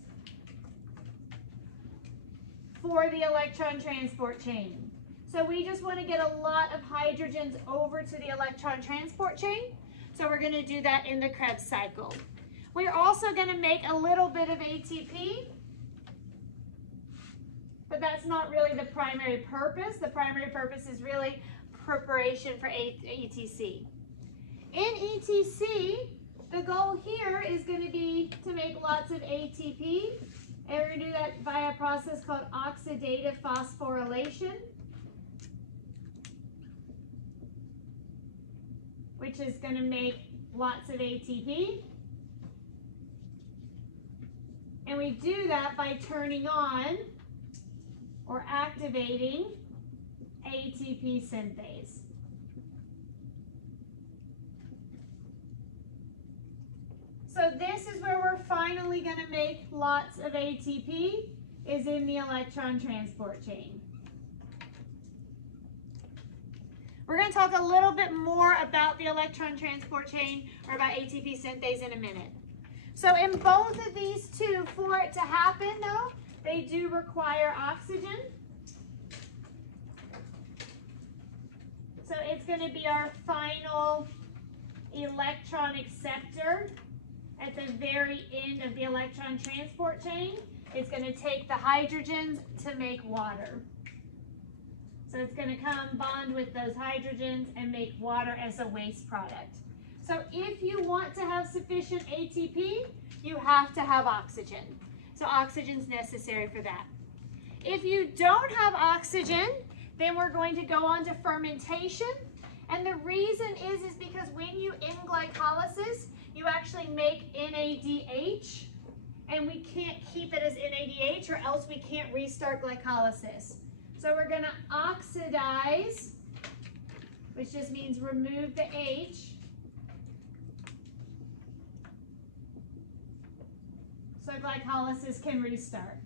for the electron transport chain. So we just want to get a lot of hydrogens over to the electron transport chain. So we're going to do that in the Krebs cycle. We're also going to make a little bit of ATP, but that's not really the primary purpose. The primary purpose is really preparation for ETC. In ETC, the goal here is going to be to make lots of ATP, and we're going to do that via a process called oxidative phosphorylation, which is going to make lots of ATP. And we do that by turning on or activating ATP synthase. So this is where we're finally going to make lots of ATP, is in the electron transport chain. We're going to talk a little bit more about the electron transport chain, or about ATP synthase, in a minute. So in both of these two, for it to happen though, they do require oxygen. So it's going to be our final electron acceptor at the very end of the electron transport chain. It's going to take the hydrogens to make water. So it's going to come bond with those hydrogens and make water as a waste product. So if you want to have sufficient ATP, you have to have oxygen. So oxygen's necessary for that. If you don't have oxygen, then we're going to go on to fermentation. And the reason is because when you end glycolysis, you actually make NADH, and we can't keep it as NADH or else we can't restart glycolysis. So we're going to oxidize, which just means remove the H, so glycolysis can restart.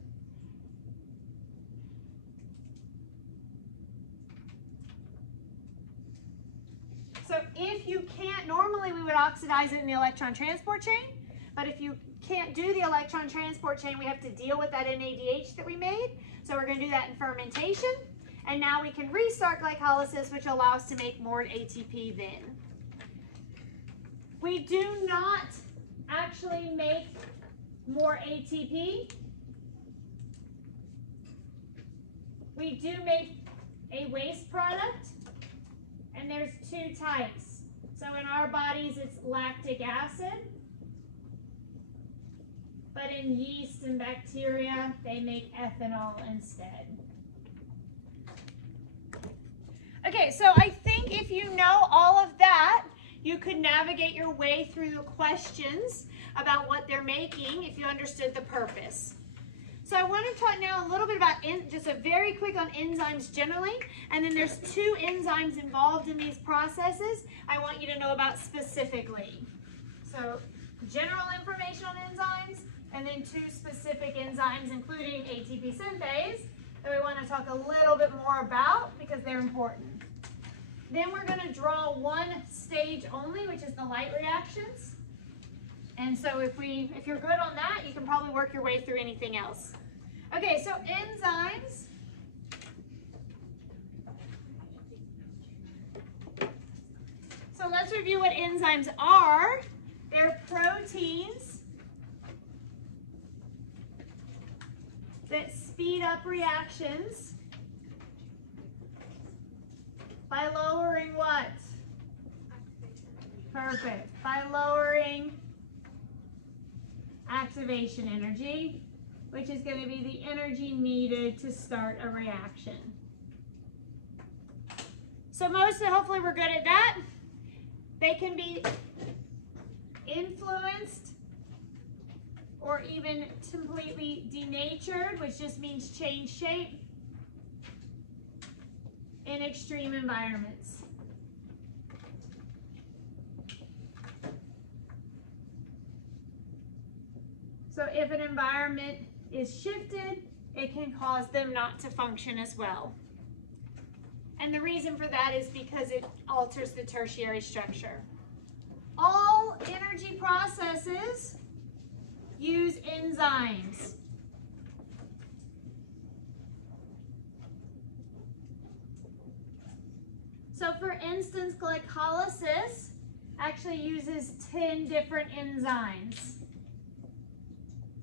So if you can't, normally we would oxidize it in the electron transport chain, but if you can't do the electron transport chain, we have to deal with that NADH that we made. So we're going to do that in fermentation, and now we can restart glycolysis, which allows us to make more ATP then. We do not actually make more ATP. We do make a waste product, and there's 2 types. So in our bodies, it's lactic acid, but in yeast and bacteria, they make ethanol instead. Okay, so I think if you know all of that, you could navigate your way through the questions about what they're making if you understood the purpose. So I want to talk now a little bit about, just a very quick on enzymes generally, and then there's two enzymes involved in these processes I want you to know about specifically. So general information on enzymes, and then two specific enzymes, including ATP synthase, that we want to talk a little bit more about because they're important. Then we're going to draw one stage only, which is the light reactions. And so if you're good on that, you can probably work your way through anything else. Okay, so enzymes. So let's review what enzymes are. They're proteins that speed up reactions by lowering what? Perfect. By lowering activation energy, which is going to be the energy needed to start a reaction. So hopefully we're good at that. They can be influenced or even completely denatured, which just means change shape in extreme environments. So if an environment is shifted, it can cause them not to function as well. And the reason for that is because it alters the tertiary structure. All energy processes use enzymes. So for instance, glycolysis actually uses 10 different enzymes.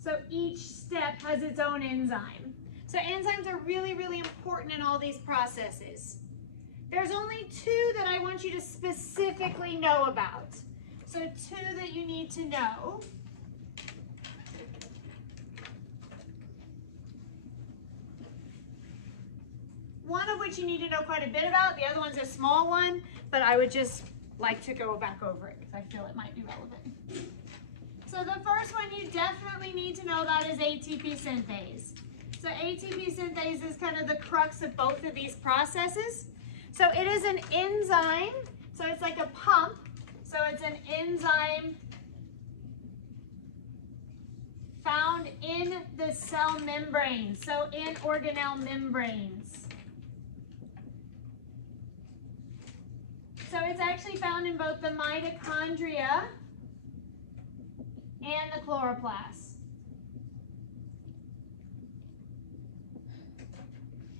So each step has its own enzyme. So enzymes are really, really important in all these processes. There's only two that I want you to specifically know about. So two that you need to know. One of which you need to know quite a bit about. The other one's a small one, but I would just like to go back over it because I feel it might be relevant. So the first one you definitely need to know about is ATP synthase. So ATP synthase is kind of the crux of both of these processes. So it is an enzyme, so it's like a pump. So it's an enzyme found in the cell membrane, so in organelle membranes. So it's actually found in both the mitochondria and the chloroplast.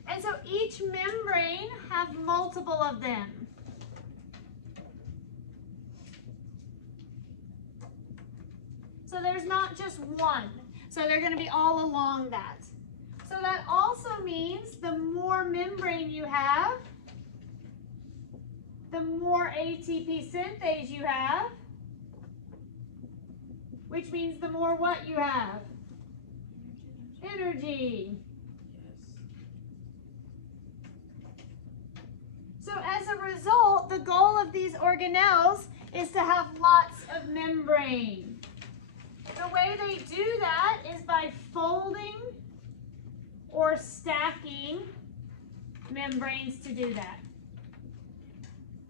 And so each membrane has multiple of them. So there's not just one. So they're going to be all along that. So that also means the more membrane you have, the more ATP synthase you have, which means the more what you have? Energy. So as a result, the goal of these organelles is to have lots of membrane. The way they do that is by folding or stacking membranes to do that.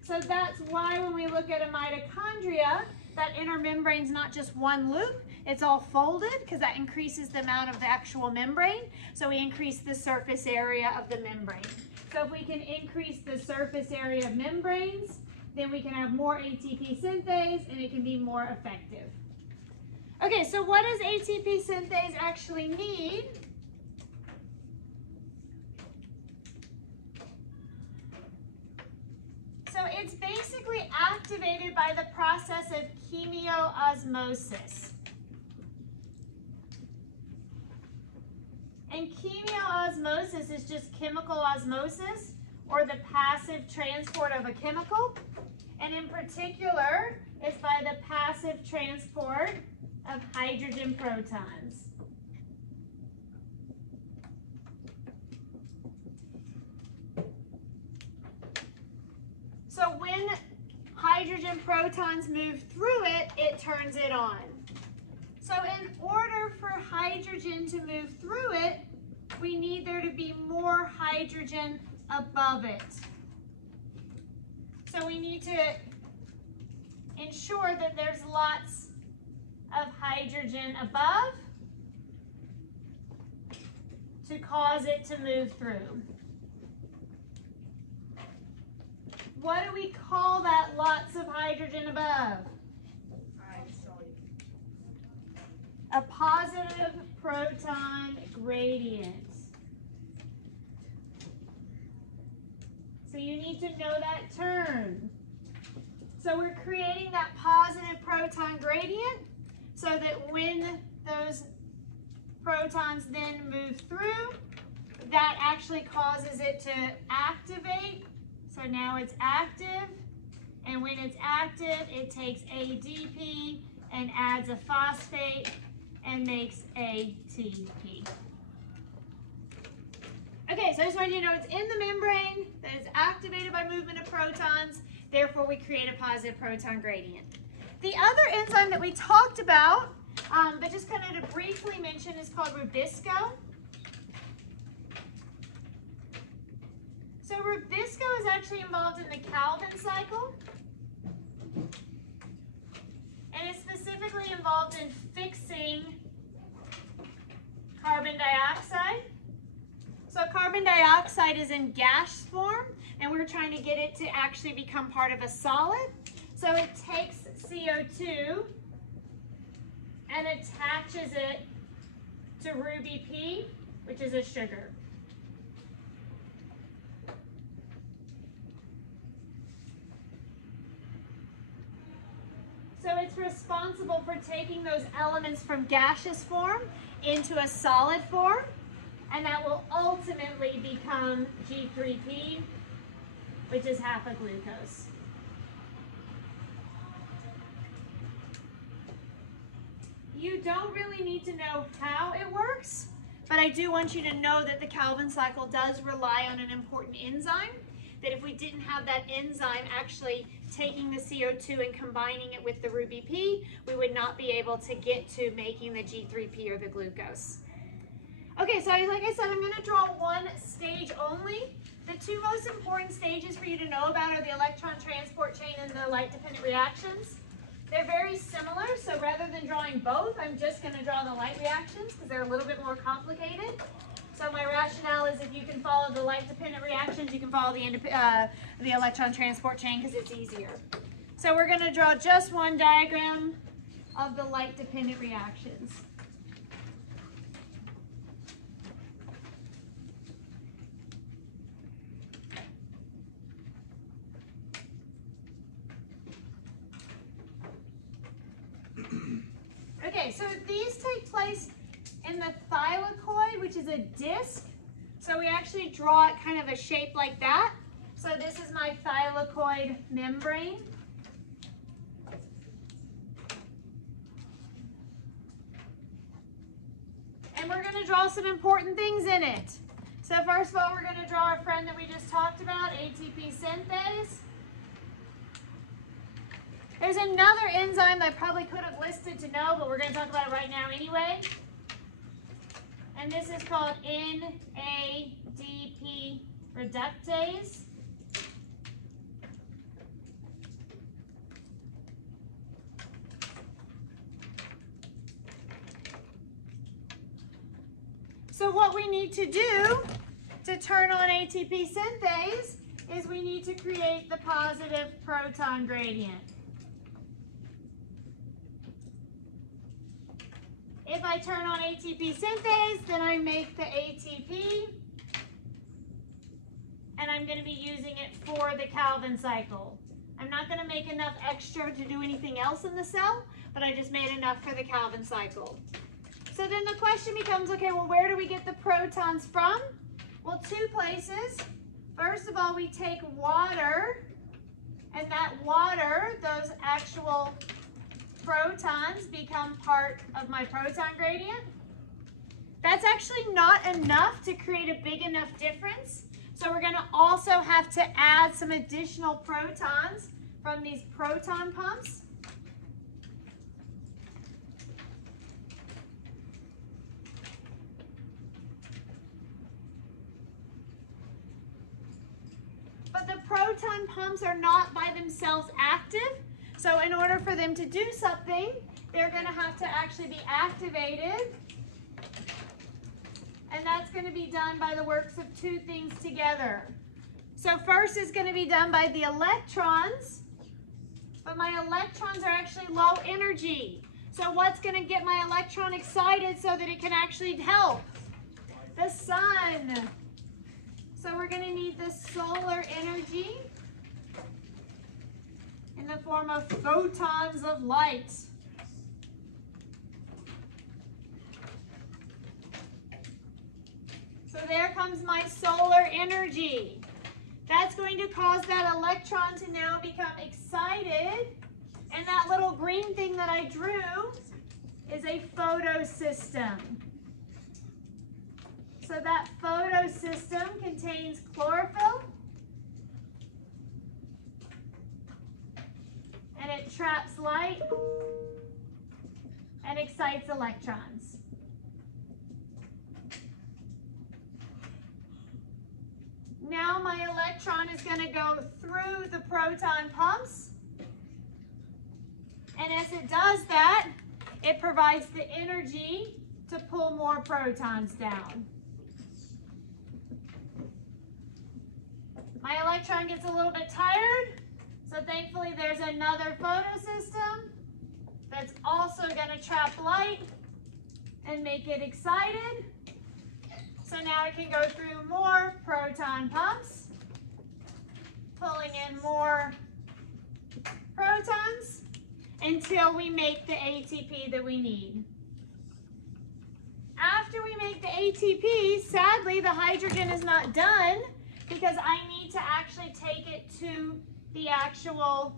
So that's why when we look at a mitochondria, that inner membrane is not just one loop, it's all folded because that increases the amount of the actual membrane. So we increase the surface area of the membrane. So if we can increase the surface area of membranes, then we can have more ATP synthase and it can be more effective. Okay, so what does ATP synthase actually need? So it's basically activated by the process of chemiosmosis. And chemiosmosis is just chemical osmosis, or the passive transport of a chemical. And in particular, it's by the passive transport of hydrogen protons. So when hydrogen protons move through it, it turns it on. So in order for hydrogen to move through it, we need there to be more hydrogen above it. So we need to ensure that there's lots of hydrogen above to cause it to move through. What do we call that lots of hydrogen above? A positive proton gradient. So you need to know that term. So we're creating that positive proton gradient so that when those protons then move through, that actually causes it to activate. So now it's active, and when it's active, it takes ADP and adds a phosphate and makes ATP. Okay, so I just want you to know it's in the membrane, that it's activated by movement of protons, therefore we create a positive proton gradient. The other enzyme that we talked about, but just kind of to briefly mention, is called Rubisco. So Rubisco is actually involved in the Calvin cycle, and it's specifically involved in fixing carbon dioxide. So carbon dioxide is in gas form, and we're trying to get it to actually become part of a solid. So it takes CO2 and attaches it to RuBP, which is a sugar. So it's responsible for taking those elements from gaseous form into a solid form, and that will ultimately become G3P, which is half a glucose. You don't really need to know how it works, but I do want you to know that the Calvin cycle does rely on an important enzyme, that if we didn't have that enzyme actually taking the CO2 and combining it with the RuBP, we would not be able to get to making the G3P or the glucose. Okay, so like I said, I'm going to draw one stage only. The two most important stages for you to know about are the electron transport chain and the light-dependent reactions. They're very similar, so rather than drawing both, I'm just going to draw the light reactions because they're a little bit more complicated. So my rationale is if you can follow the light-dependent reactions, you can follow the electron transport chain because it's easier. So we're going to draw just one diagram of the light-dependent reactions. Okay, so these take place in the thylakoid, which is a disc. So we actually draw it kind of a shape like that. So this is my thylakoid membrane. And we're going to draw some important things in it. So first of all, we're going to draw our friend that we just talked about, ATP synthase. There's another enzyme that I probably could have listed to know, but we're going to talk about it right now anyway. And this is called NADP reductase. So what we need to do to turn on ATP synthase is we need to create the positive proton gradient. If I turn on ATP synthase, then I make the ATP, and I'm going to be using it for the Calvin cycle. I'm not going to make enough extra to do anything else in the cell, but I just made enough for the Calvin cycle. So then the question becomes, okay, well, where do we get the protons from? Well, two places. First of all, we take water, and that water, those actual protons become part of my proton gradient. That's actually not enough to create a big enough difference. So we're going to also have to add some additional protons from these proton pumps. But the proton pumps are not by themselves active. So in order for them to do something, they're going to have to actually be activated. And that's going to be done by the works of two things together. So first is going to be done by the electrons. But my electrons are actually low energy. So what's going to get my electron excited so that it can actually help? The sun. So we're going to need the solar energy in the form of photons of light. So there comes my solar energy. That's going to cause that electron to now become excited. And that little green thing that I drew is a photosystem. So that photosystem contains chlorophyll. And it traps light and excites electrons. Now my electron is going to go through the proton pumps. And as it does that, it provides the energy to pull more protons down. My electron gets a little bit tired, so thankfully there's another photosystem that's also going to trap light and make it excited. So now it can go through more proton pumps, pulling in more protons until we make the ATP that we need. After we make the ATP, sadly the hydrogen is not done because I need to actually take it to the actual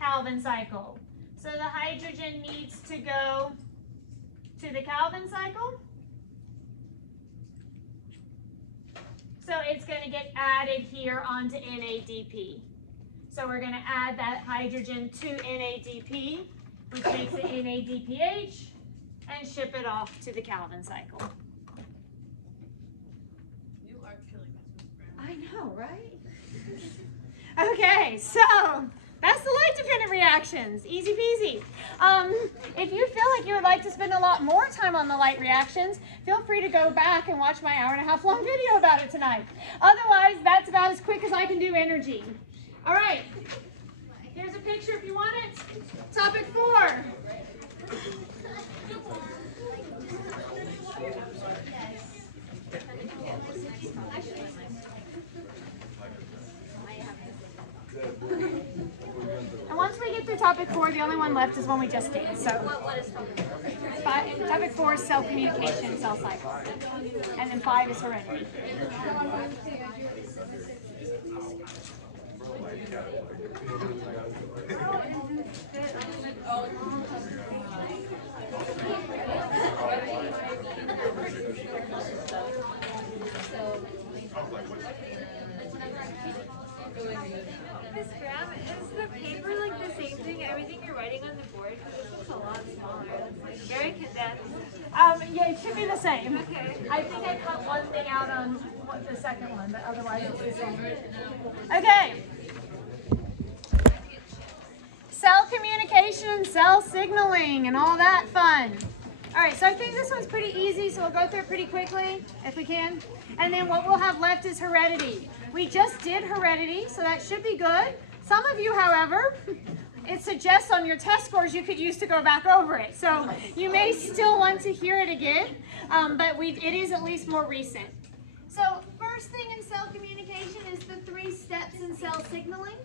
Calvin cycle. So the hydrogen needs to go to the Calvin cycle. So it's going to get added here onto NADP. So we're going to add that hydrogen to NADP, which makes it NADPH, and ship it off to the Calvin cycle. You are killing us, Miss Brown. I know, right? Okay, so that's the light-dependent reactions. Easy peasy. If you feel like you would like to spend a lot more time on the light reactions, feel free to go back and watch my hour-and-a-half long video about it tonight. Otherwise, that's about as quick as I can do energy. All right, here's a picture if you want it. Topic 4. And once we get through topic 4, the only one left is one we just did. So What is topic 4 is cell communication, cell cycle. And then 5 is heredity. Miss Graham, is the paper like the same thing, everything you're writing on the board? Because this looks a lot smaller. It's like very condensed. Yeah, it should be the same. Okay. I think I cut one thing out on the second one, but otherwise it's the same. Okay. Cell communication and cell signaling and all that fun. All right, so I think this one's pretty easy, so we'll go through it pretty quickly if we can. And then what we'll have left is heredity. We just did heredity, so that should be good. Some of you, however, it suggests on your test scores you could use to go back over it. So you may still want to hear it again, but it is at least more recent. So first thing in cell communication is the 3 steps in cell signaling.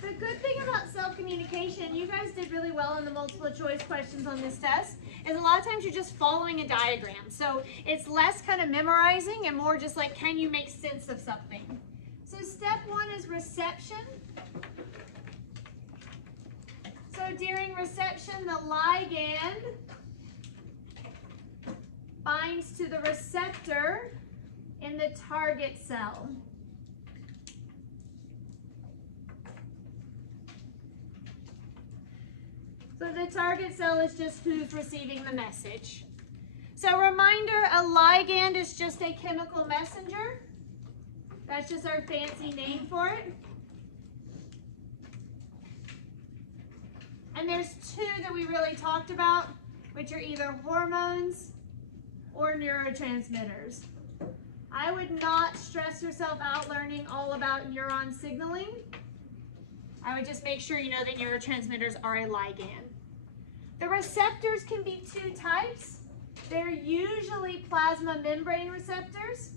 The good thing about cell communication, you guys did really well in the multiple choice questions on this test, is a lot of times you're just following a diagram. So it's less kind of memorizing and more just like, can you make sense of something? So step 1 is reception. during reception, the ligand binds to the receptor in the target cell. So the target cell is just who's receiving the message. So reminder, a ligand is just a chemical messenger. That's just our fancy name for it. And there's two that we really talked about, which are either hormones or neurotransmitters. I would not stress yourself out learning all about neuron signaling. I would just make sure you know that neurotransmitters are a ligand. The receptors can be two types. They're usually plasma membrane receptors.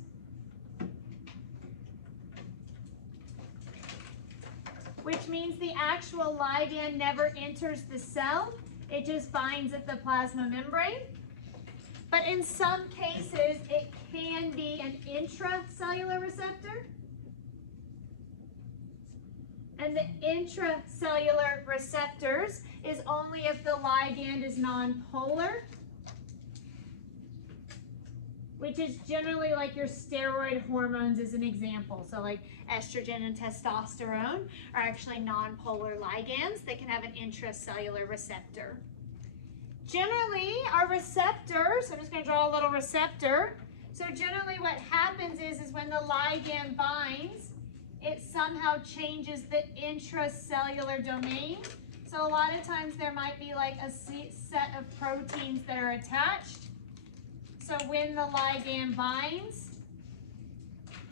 Which means the actual ligand never enters the cell. It just binds at the plasma membrane. But in some cases, it can be an intracellular receptor. And the intracellular receptors is only if the ligand is nonpolar, which is generally like your steroid hormones as an example. So like estrogen and testosterone are actually nonpolar ligands that can have an intracellular receptor. Generally, our receptors, I'm just going to draw a little receptor. So generally what happens is when the ligand binds, it somehow changes the intracellular domain. So a lot of times there might be like a set of proteins that are attached. So when the ligand binds,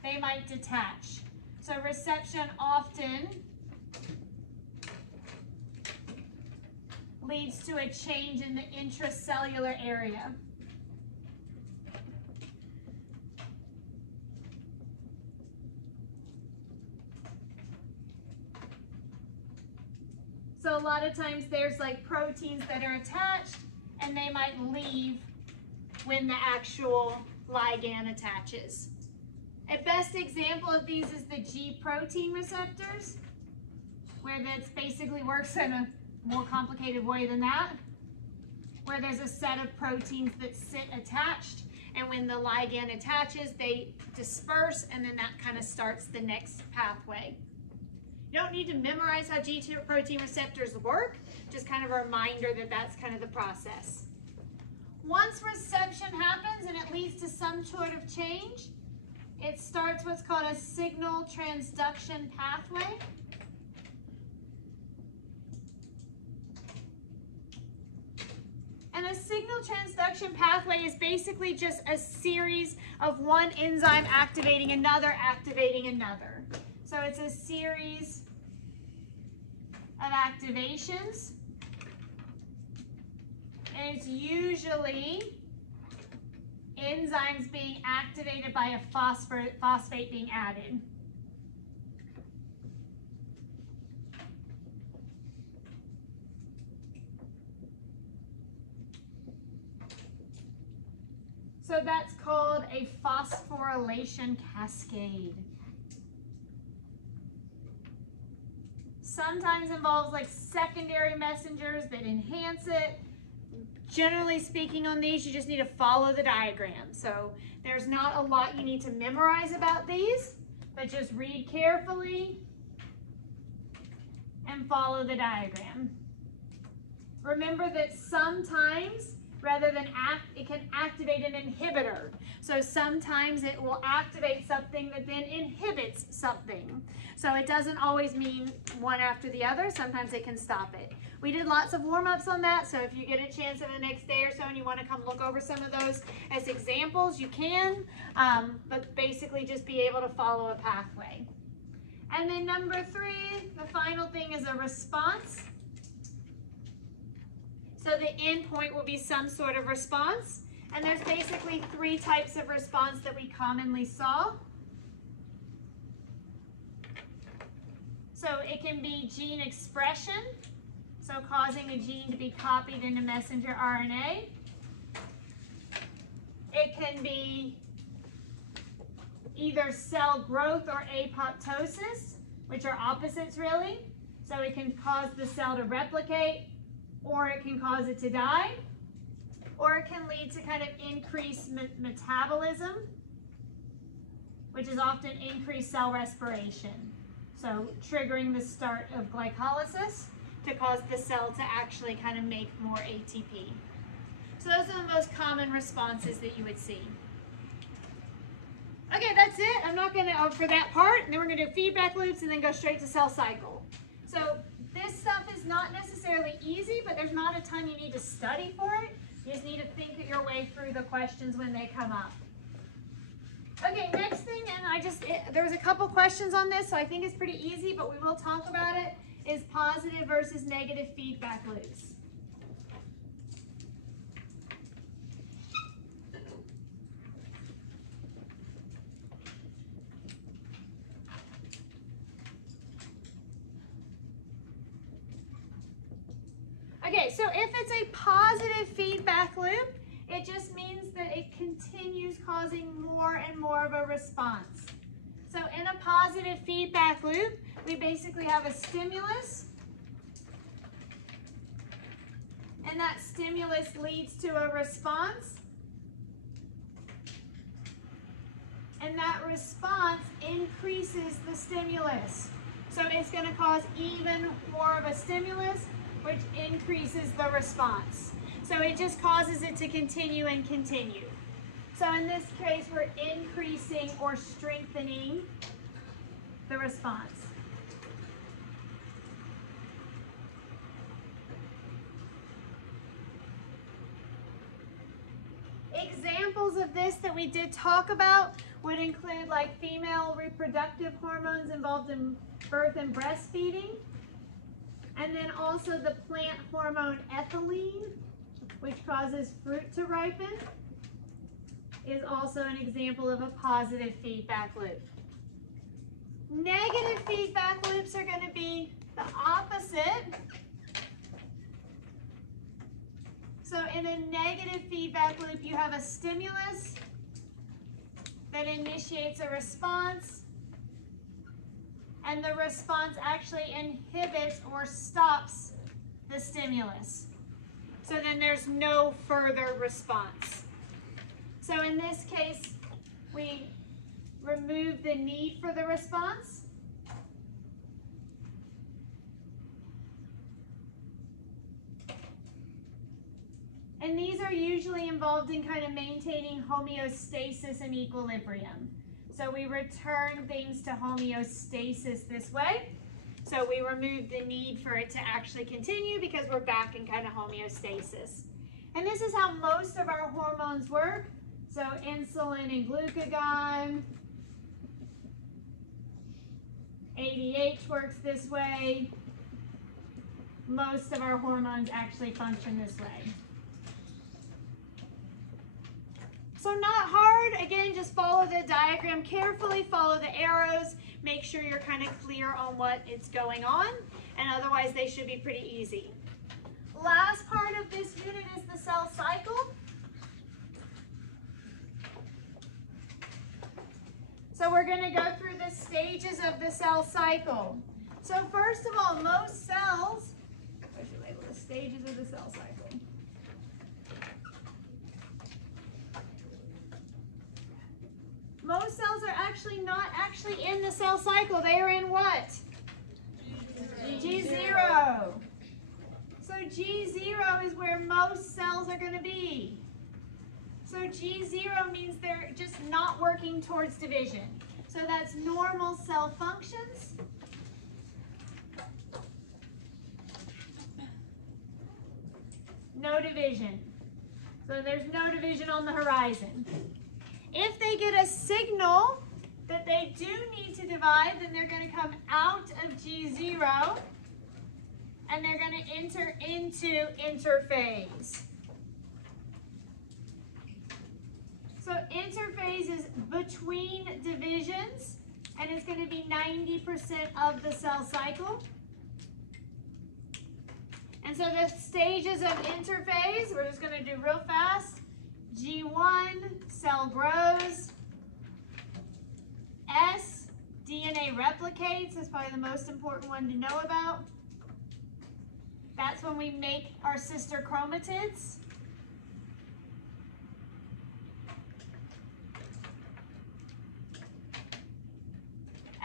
they might detach. So reception often leads to a change in the intracellular area. So a lot of times there's like proteins that are attached and they might leave when the actual ligand attaches. A best example of these is the G protein receptors, where that basically works in a more complicated way than that, where there's a set of proteins that sit attached, and when the ligand attaches, they disperse, and then that kind of starts the next pathway. You don't need to memorize how G protein receptors work, just kind of a reminder that that's kind of the process. Once reception happens and it leads to some sort of change, it starts what's called a signal transduction pathway. And a signal transduction pathway is basically just a series of one enzyme activating another, So it's a series of activations. And it's usually enzymes being activated by a phosphate being added. So that's called a phosphorylation cascade. Sometimes involves like secondary messengers that enhance it. Generally speaking on these, you just need to follow the diagram. So there's not a lot you need to memorize about these, but just read carefully and follow the diagram. Remember that sometimes, rather than it can activate an inhibitor. So sometimes it will activate something that then inhibits something. So it doesn't always mean one after the other. Sometimes it can stop it. We did lots of warm-ups on that, so if you get a chance in the next day or so and you want to come look over some of those as examples, you can, but basically just be able to follow a pathway. And then number 3, the final thing is a response. So the end point will be some sort of response, and there's basically 3 types of response that we commonly saw. So it can be gene expression, so causing a gene to be copied into messenger RNA. It can be either cell growth or apoptosis, which are opposites really. So it can cause the cell to replicate or it can cause it to die, or it can lead to kind of increased metabolism, which is often increased cell respiration. So triggering the start of glycolysis to cause the cell to actually kind of make more ATP. So those are the most common responses that you would see. Okay, that's it. I'm not going to, for that part, and then we're going to do feedback loops and then go straight to cell cycle. So this stuff is not necessarily easy, but there's not a ton you need to study for it. You just need to think your way through the questions when they come up. Okay, next thing, and there was a couple questions on this, so I think it's pretty easy, but we will talk about it, is positive versus negative feedback loops. Okay, so if it's a positive feedback loop, it just means that it continues causing more and more of a response. So in a positive feedback loop, we basically have a stimulus, and that stimulus leads to a response, and that response increases the stimulus. So it's going to cause even more of a stimulus, which increases the response. So it just causes it to continue and continue. So in this case, we're increasing or strengthening the response. Examples of this that we did talk about would include like female reproductive hormones involved in birth and breastfeeding. And then also the plant hormone ethylene, which causes fruit to ripen, is also an example of a positive feedback loop. Negative feedback loops are going to be the opposite. So in a negative feedback loop, you have a stimulus that initiates a response, and the response actually inhibits or stops the stimulus. So then there's no further response. So in this case, we remove the need for the response. And these are usually involved in kind of maintaining homeostasis and equilibrium. So we return things to homeostasis this way. So we remove the need for it to actually continue because we're back in kind of homeostasis. And this is how most of our hormones work. So insulin and glucagon. ADH works this way. Most of our hormones actually function this way. So not hard. Again, just follow the diagram carefully, follow the arrows, make sure you're kind of clear on what is going on, and otherwise they should be pretty easy. Last part of this unit is the cell cycle. So we're going to go through the stages of the cell cycle. So first of all, most cells, I should label the stages of the cell cycle. Most cells are actually not actually in the cell cycle. They are in what? G0. So G0 is where most cells are going to be. So G0 means they're just not working towards division. So that's normal cell functions. No division. So there's no division on the horizon. If they get a signal that they do need to divide, then they're going to come out of G0 and they're going to enter into interphase. So interphase is between divisions, and it's going to be 90% of the cell cycle. And so the stages of interphase, we're just going to do real fast. G1, cell grows. S, DNA replicates. That's probably the most important one to know about. That's when we make our sister chromatids.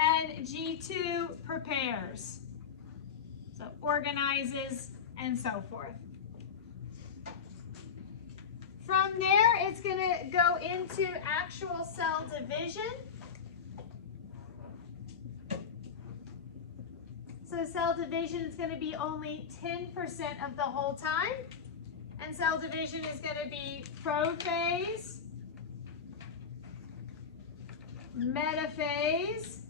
And G2 prepares. So organizes and so forth. From there, it's going to go into actual cell division. So cell division is going to be only 10% of the whole time. And cell division is going to be prophase, metaphase,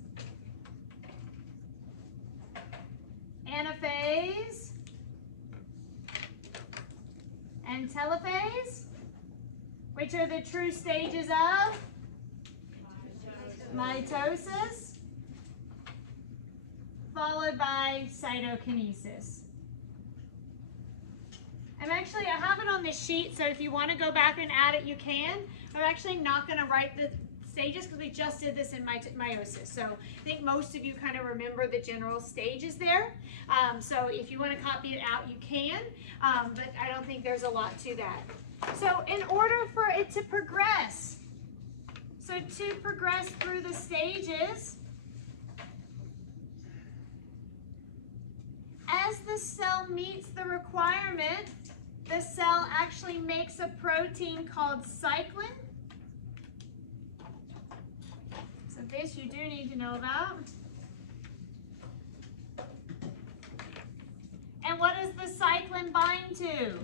anaphase, and telophase, which are the true stages of mitosis, followed by cytokinesis. I have it on this sheet, so if you want to go back and add it, you can. I'm actually not going to write the stages because we just did this in meiosis. So I think most of you kind of remember the general stages there. So if you want to copy it out, you can, but I don't think there's a lot to that. So in order for it to progress, through the stages, as the cell meets the requirement, the cell actually makes a protein called cyclin. So this you do need to know about. And what does the cyclin bind to?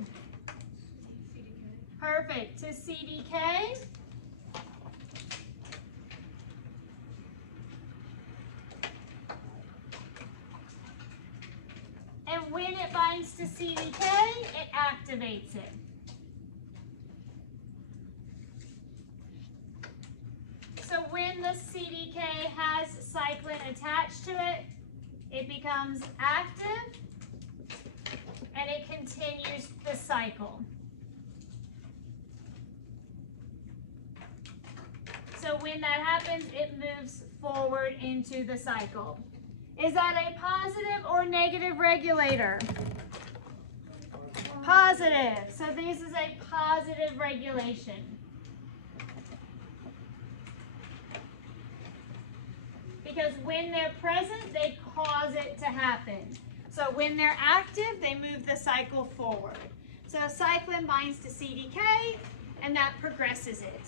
Perfect, to CDK. And when it binds to CDK, it activates it. So when the CDK has cyclin attached to it, it becomes active and it continues the cycle. So when that happens, it moves forward into the cycle. Is that a positive or negative regulator? Positive. So this is a positive regulation. Because when they're present, they cause it to happen. So when they're active, they move the cycle forward. So cyclin binds to CDK, and that progresses it.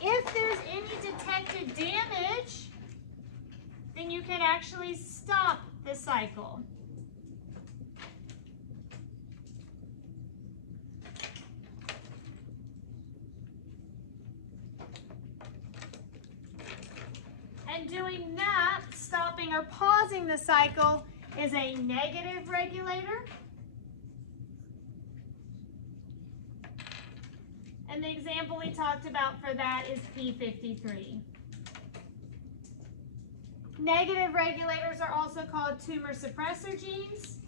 If there's any detected damage, then you can actually stop the cycle. And doing that, stopping or pausing the cycle, is a negative regulator. And the example we talked about for that is P53. Negative regulators are also called tumor suppressor genes.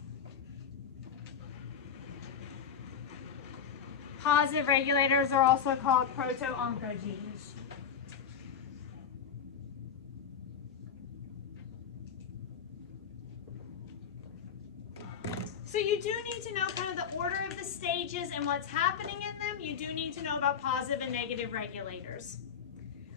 Positive regulators are also called proto-oncogenes. So you do need to know kind of the order of the stages and what's happening in them. You do need to know about positive and negative regulators.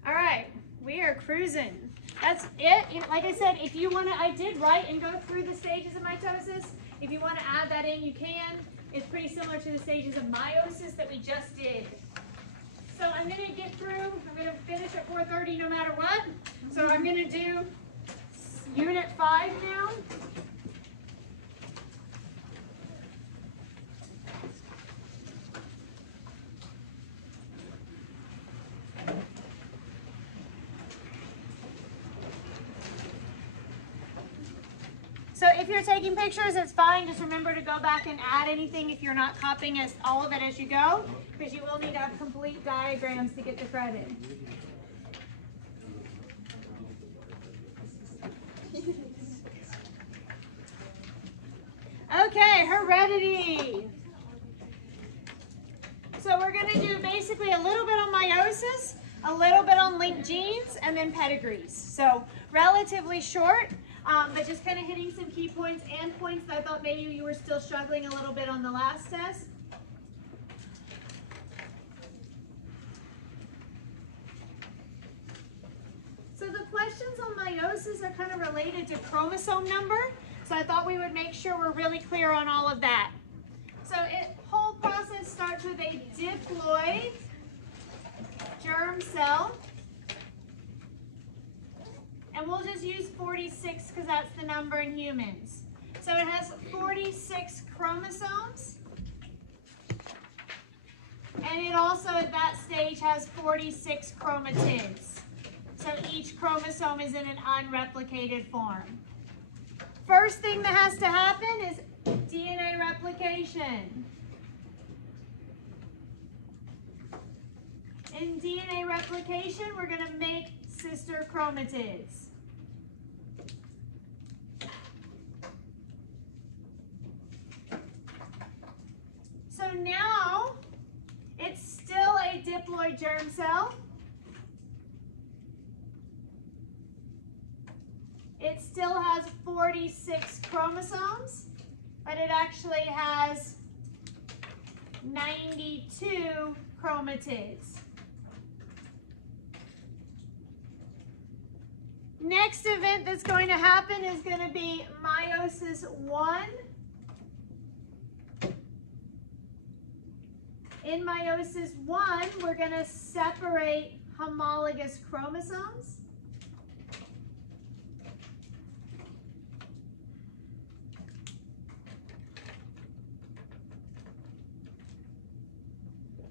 All right, we are cruising. That's it. Like I said, if you want to, I did write and go through the stages of mitosis. If you want to add that in, you can. It's pretty similar to the stages of meiosis that we just did. So I'm going to get through. I'm going to finish at 4:30 no matter what. So I'm going to do Unit 5 now. So if you're taking pictures, it's fine. Just remember to go back and add anything if you're not copying all of it as you go, because you will need to have complete diagrams to get the credit. Okay, heredity. So we're going to do basically a little bit on meiosis, a little bit on linked genes, and then pedigrees. So relatively short. but just kind of hitting some key points and points that I thought maybe you were still struggling a little bit on the last test. So the questions on meiosis are kind of related to chromosome number. So I thought we would make sure we're really clear on all of that. So whole process starts with a diploid germ cell. And we'll just use 46 because that's the number in humans. So it has 46 chromosomes. And it also at that stage has 46 chromatids. So each chromosome is in an unreplicated form. First thing that has to happen is DNA replication. In DNA replication, we're going to make sister chromatids. So now it's still a diploid germ cell. It still has 46 chromosomes, but it actually has 92 chromatids. Next event that's going to happen is going to be meiosis 1. In meiosis 1, we're going to separate homologous chromosomes.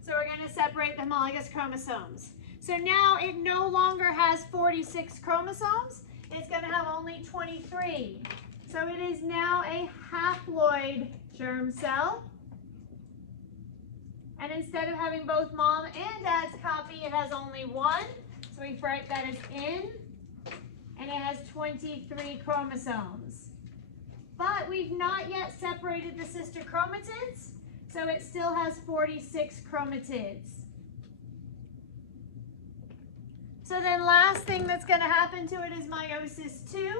So we're going to separate the homologous chromosomes. So now it no longer has 46 chromosomes. It's going to have only 23. So it is now a haploid germ cell. And instead of having both mom and dad's copy, it has only one. So we write that as N. And it has 23 chromosomes. But we've not yet separated the sister chromatids. So it still has 46 chromatids. So then last thing that's going to happen to it is meiosis 2.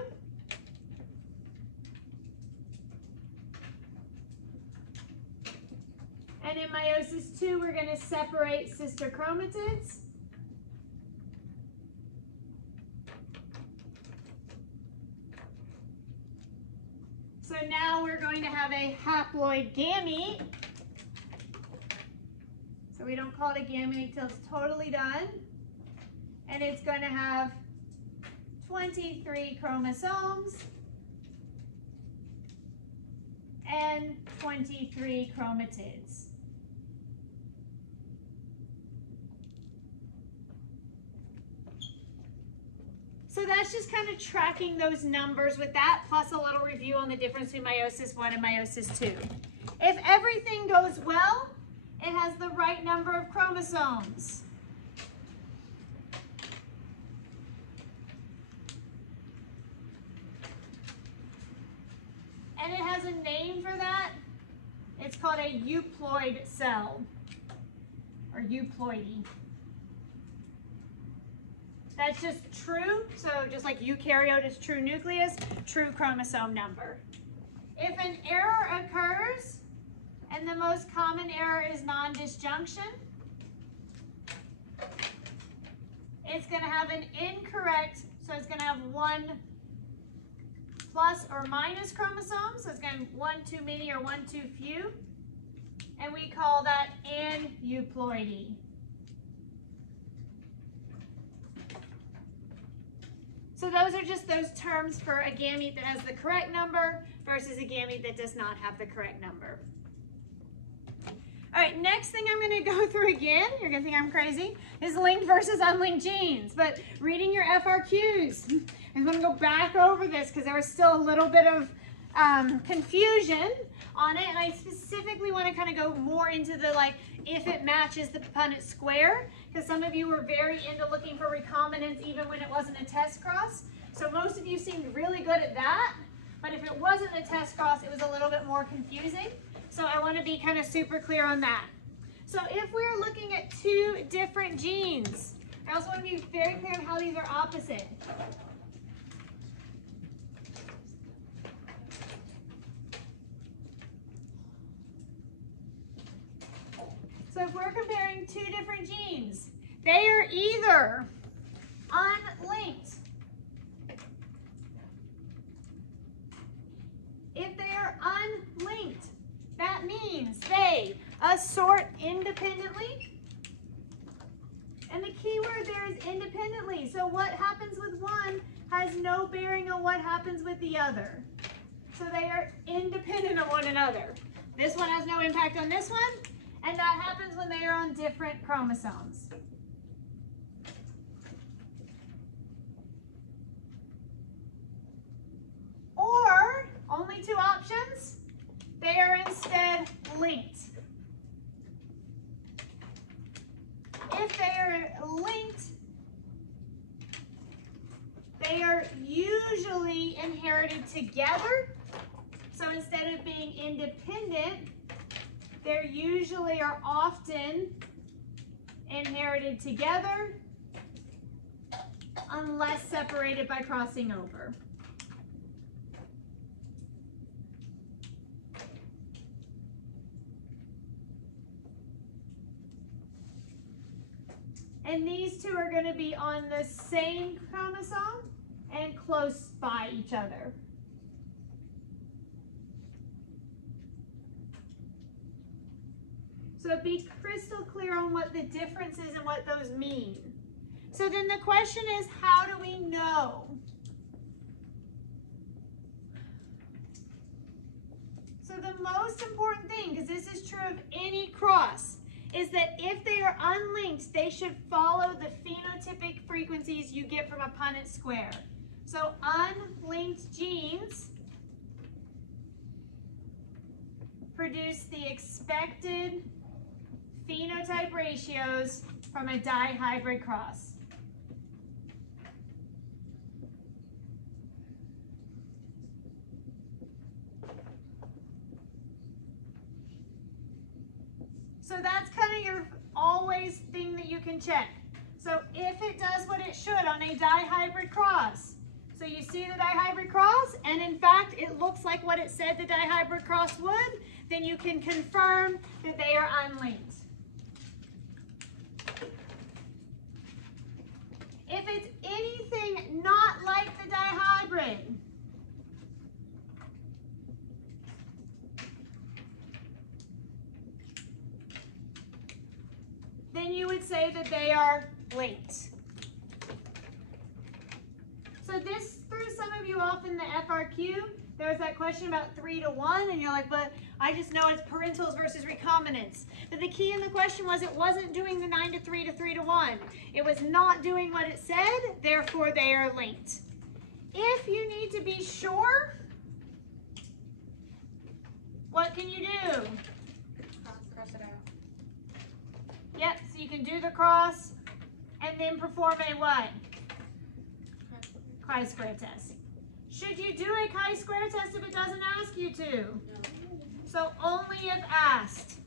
And in meiosis 2, we're going to separate sister chromatids. So now we're going to have a haploid gamete. So we don't call it a gamete until it's totally done. And it's going to have 23 chromosomes and 23 chromatids. So that's just kind of tracking those numbers with that, plus a little review on the difference between meiosis 1 and meiosis 2. If everything goes well, it has the right number of chromosomes. And it has a name for that. It's called a euploid cell, or euploidy. That's just true, so just like eukaryote is true nucleus, true chromosome number. If an error occurs, and the most common error is non-disjunction, it's going to have an incorrect, so it's going to have one plus or minus chromosomes, so it's going to be one too many or one too few, and we call that aneuploidy. So those are just those terms for a gamete that has the correct number versus a gamete that does not have the correct number. All right, next thing I'm going to go through again, you're going to think I'm crazy, is linked versus unlinked genes. But reading your FRQs, I'm going to go back over this because there was still a little bit of confusion on it. And I specifically want to kind of go more into the if it matches the Punnett square, because some of you were very into looking for recombinants even when it wasn't a test cross. So most of you seemed really good at that. But if it wasn't a test cross, it was a little bit more confusing. So I want to be kind of super clear on that. So if we're looking at two different genes, I also want to be very clear on how these are opposite. So if we're comparing two different genes, they are either unlinked. If they are unlinked, that means they assort independently. And the key word there is independently. So what happens with one has no bearing on what happens with the other. So they are independent of one another. This one has no impact on this one, and that happens when they are on different chromosomes. Or, only two options, they are instead linked. If they are linked, they are usually inherited together. So instead of being independent, they usually are often inherited together unless separated by crossing over. And these two are going to be on the same chromosome and close by each other. So be crystal clear on what the difference is and what those mean. So then the question is, how do we know? So the most important thing, because this is true of any cross, is that if they are unlinked, they should follow the phenotypic frequencies you get from a Punnett square. So unlinked genes produce the expected phenotype ratios from a dihybrid cross. So that's kind of your always thing that you can check. So if it does what it should on a dihybrid cross, so you see the dihybrid cross, and in fact it looks like what it said the dihybrid cross would, then you can confirm that they are unlinked. If it's anything not like the dihybrid, then you would say that they are linked. So this threw some of you off in the FRQ. There was that question about 3 to 1, and you're like, but I just know it's parentals versus recombinants. But the key in the question was it wasn't doing the 9 to 3 to 3 to 1. It was not doing what it said, therefore they are linked. If you need to be sure, what can you do? Cross it out. Yep, so you can do the cross and then perform a what? Chi-square test. Should you do a chi-square test if it doesn't ask you to? No. So only if asked.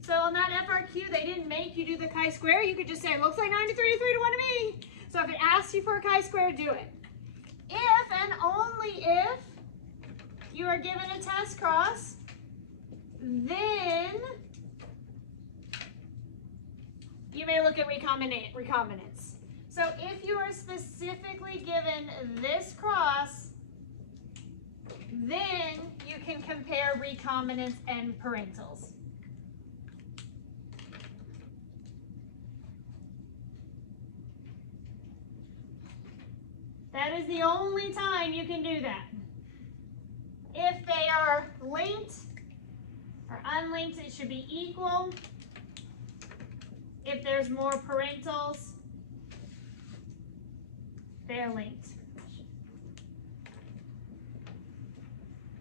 So on that FRQ, they didn't make you do the chi-square. You could just say, it looks like 9 to 3 to 3 to 1 to me. So if it asks you for a chi-square, do it. If and only if you are given a test cross, then you may look at recombinants. So if you are specifically given this cross, then you can compare recombinants and parentals. That is the only time you can do that. If they are linked or unlinked, it should be equal. If there's more parentals, they're linked.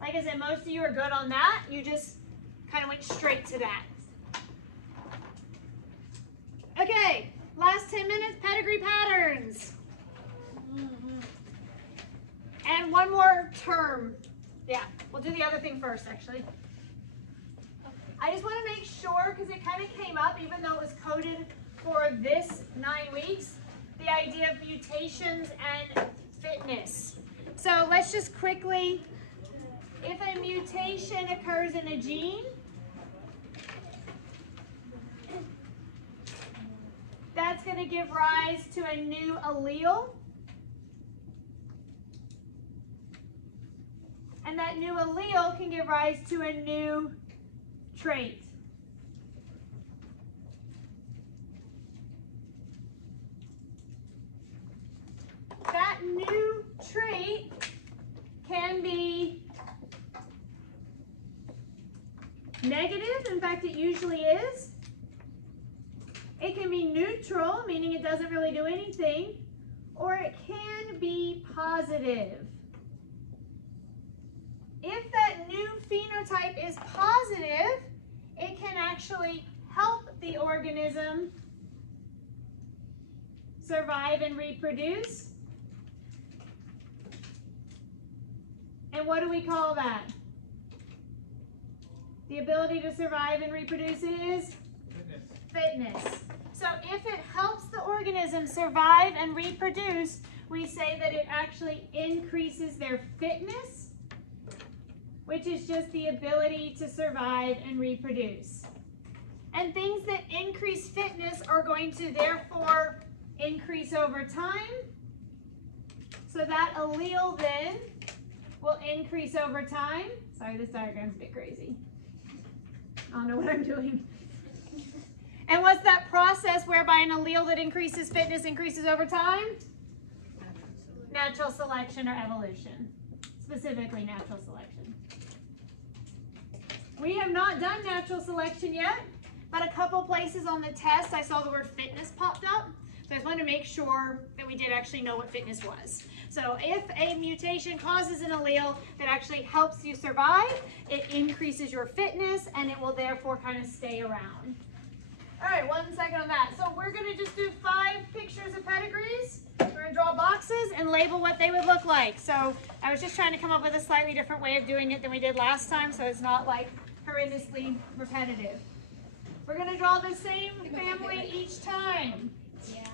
Like I said, most of you are good on that. You just kind of went straight to that. Okay, last 10 minutes, pedigree patterns. And one more term. Yeah, we'll do the other thing first, actually. I just want to make sure, because it kind of came up, even though it was coded for this 9 weeks, the idea of mutations and fitness. So let's just quickly, if a mutation occurs in a gene, that's going to give rise to a new allele. And that new allele can give rise to a new trait. That new trait can be negative. In fact, it usually is. It can be neutral, meaning it doesn't really do anything, or it can be positive. If that new phenotype is positive, it can actually help the organism survive and reproduce. And what do we call that? The ability to survive and reproduce is? Fitness. So if it helps the organism survive and reproduce, we say that it actually increases their fitness, which is just the ability to survive and reproduce. And things that increase fitness are going to therefore increase over time. So that allele then will increase over time. Sorry, this diagram's a bit crazy. I don't know what I'm doing. And what's that process whereby an allele that increases fitness increases over time? Natural selection or evolution. Specifically natural selection. We have not done natural selection yet, but a couple places on the test I saw the word fitness popped up. So I just wanted to make sure that we did actually know what fitness was. So if a mutation causes an allele that actually helps you survive, it increases your fitness and it will therefore kind of stay around. All right, 1 second on that. So we're going to just do 5 pictures of pedigrees. We're going to draw boxes and label what they would look like. So I was just trying to come up with a slightly different way of doing it than we did last time, so it's not like horrendously repetitive. We're going to draw the same family each time. Yeah.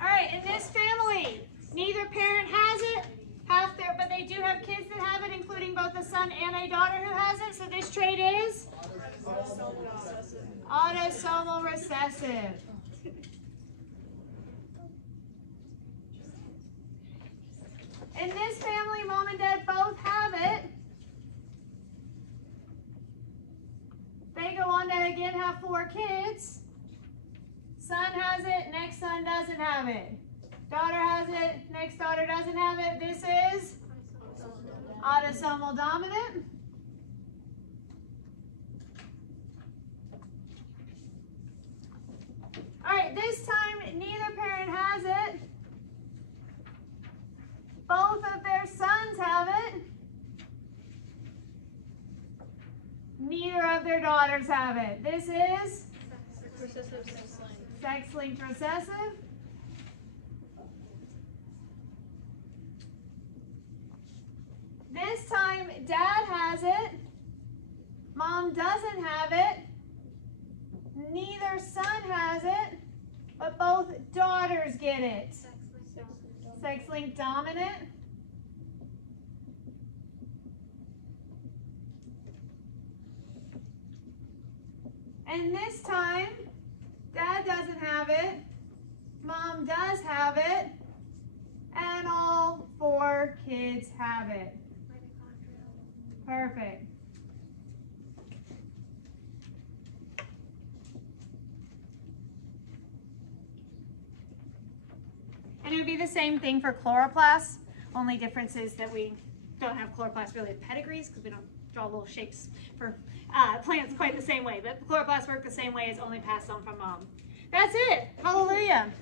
All right, in this family, neither parent has it, but they do have kids that have it, including both a son and a daughter who has it. So this trait is autosomal recessive. In this family, mom and dad both have it. They go on to again have 4 kids. Son has it, next son doesn't have it. Daughter has it, next daughter doesn't have it. This is autosomal dominant. All right, this time neither parent has it. Both of their sons have it. Neither of their daughters have it. This is sex-linked recessive. This time, dad has it. Mom doesn't have it. Neither son has it, but both daughters get it. Sex-linked dominant. And this time, dad doesn't have it. Mom does have it. And all 4 kids have it. Perfect. And it would be the same thing for chloroplasts. Only difference is that we don't have chloroplasts really with pedigrees because we don't draw little shapes for plants quite the same way. But chloroplasts work the same way. It's only passed on from mom. That's it. Hallelujah.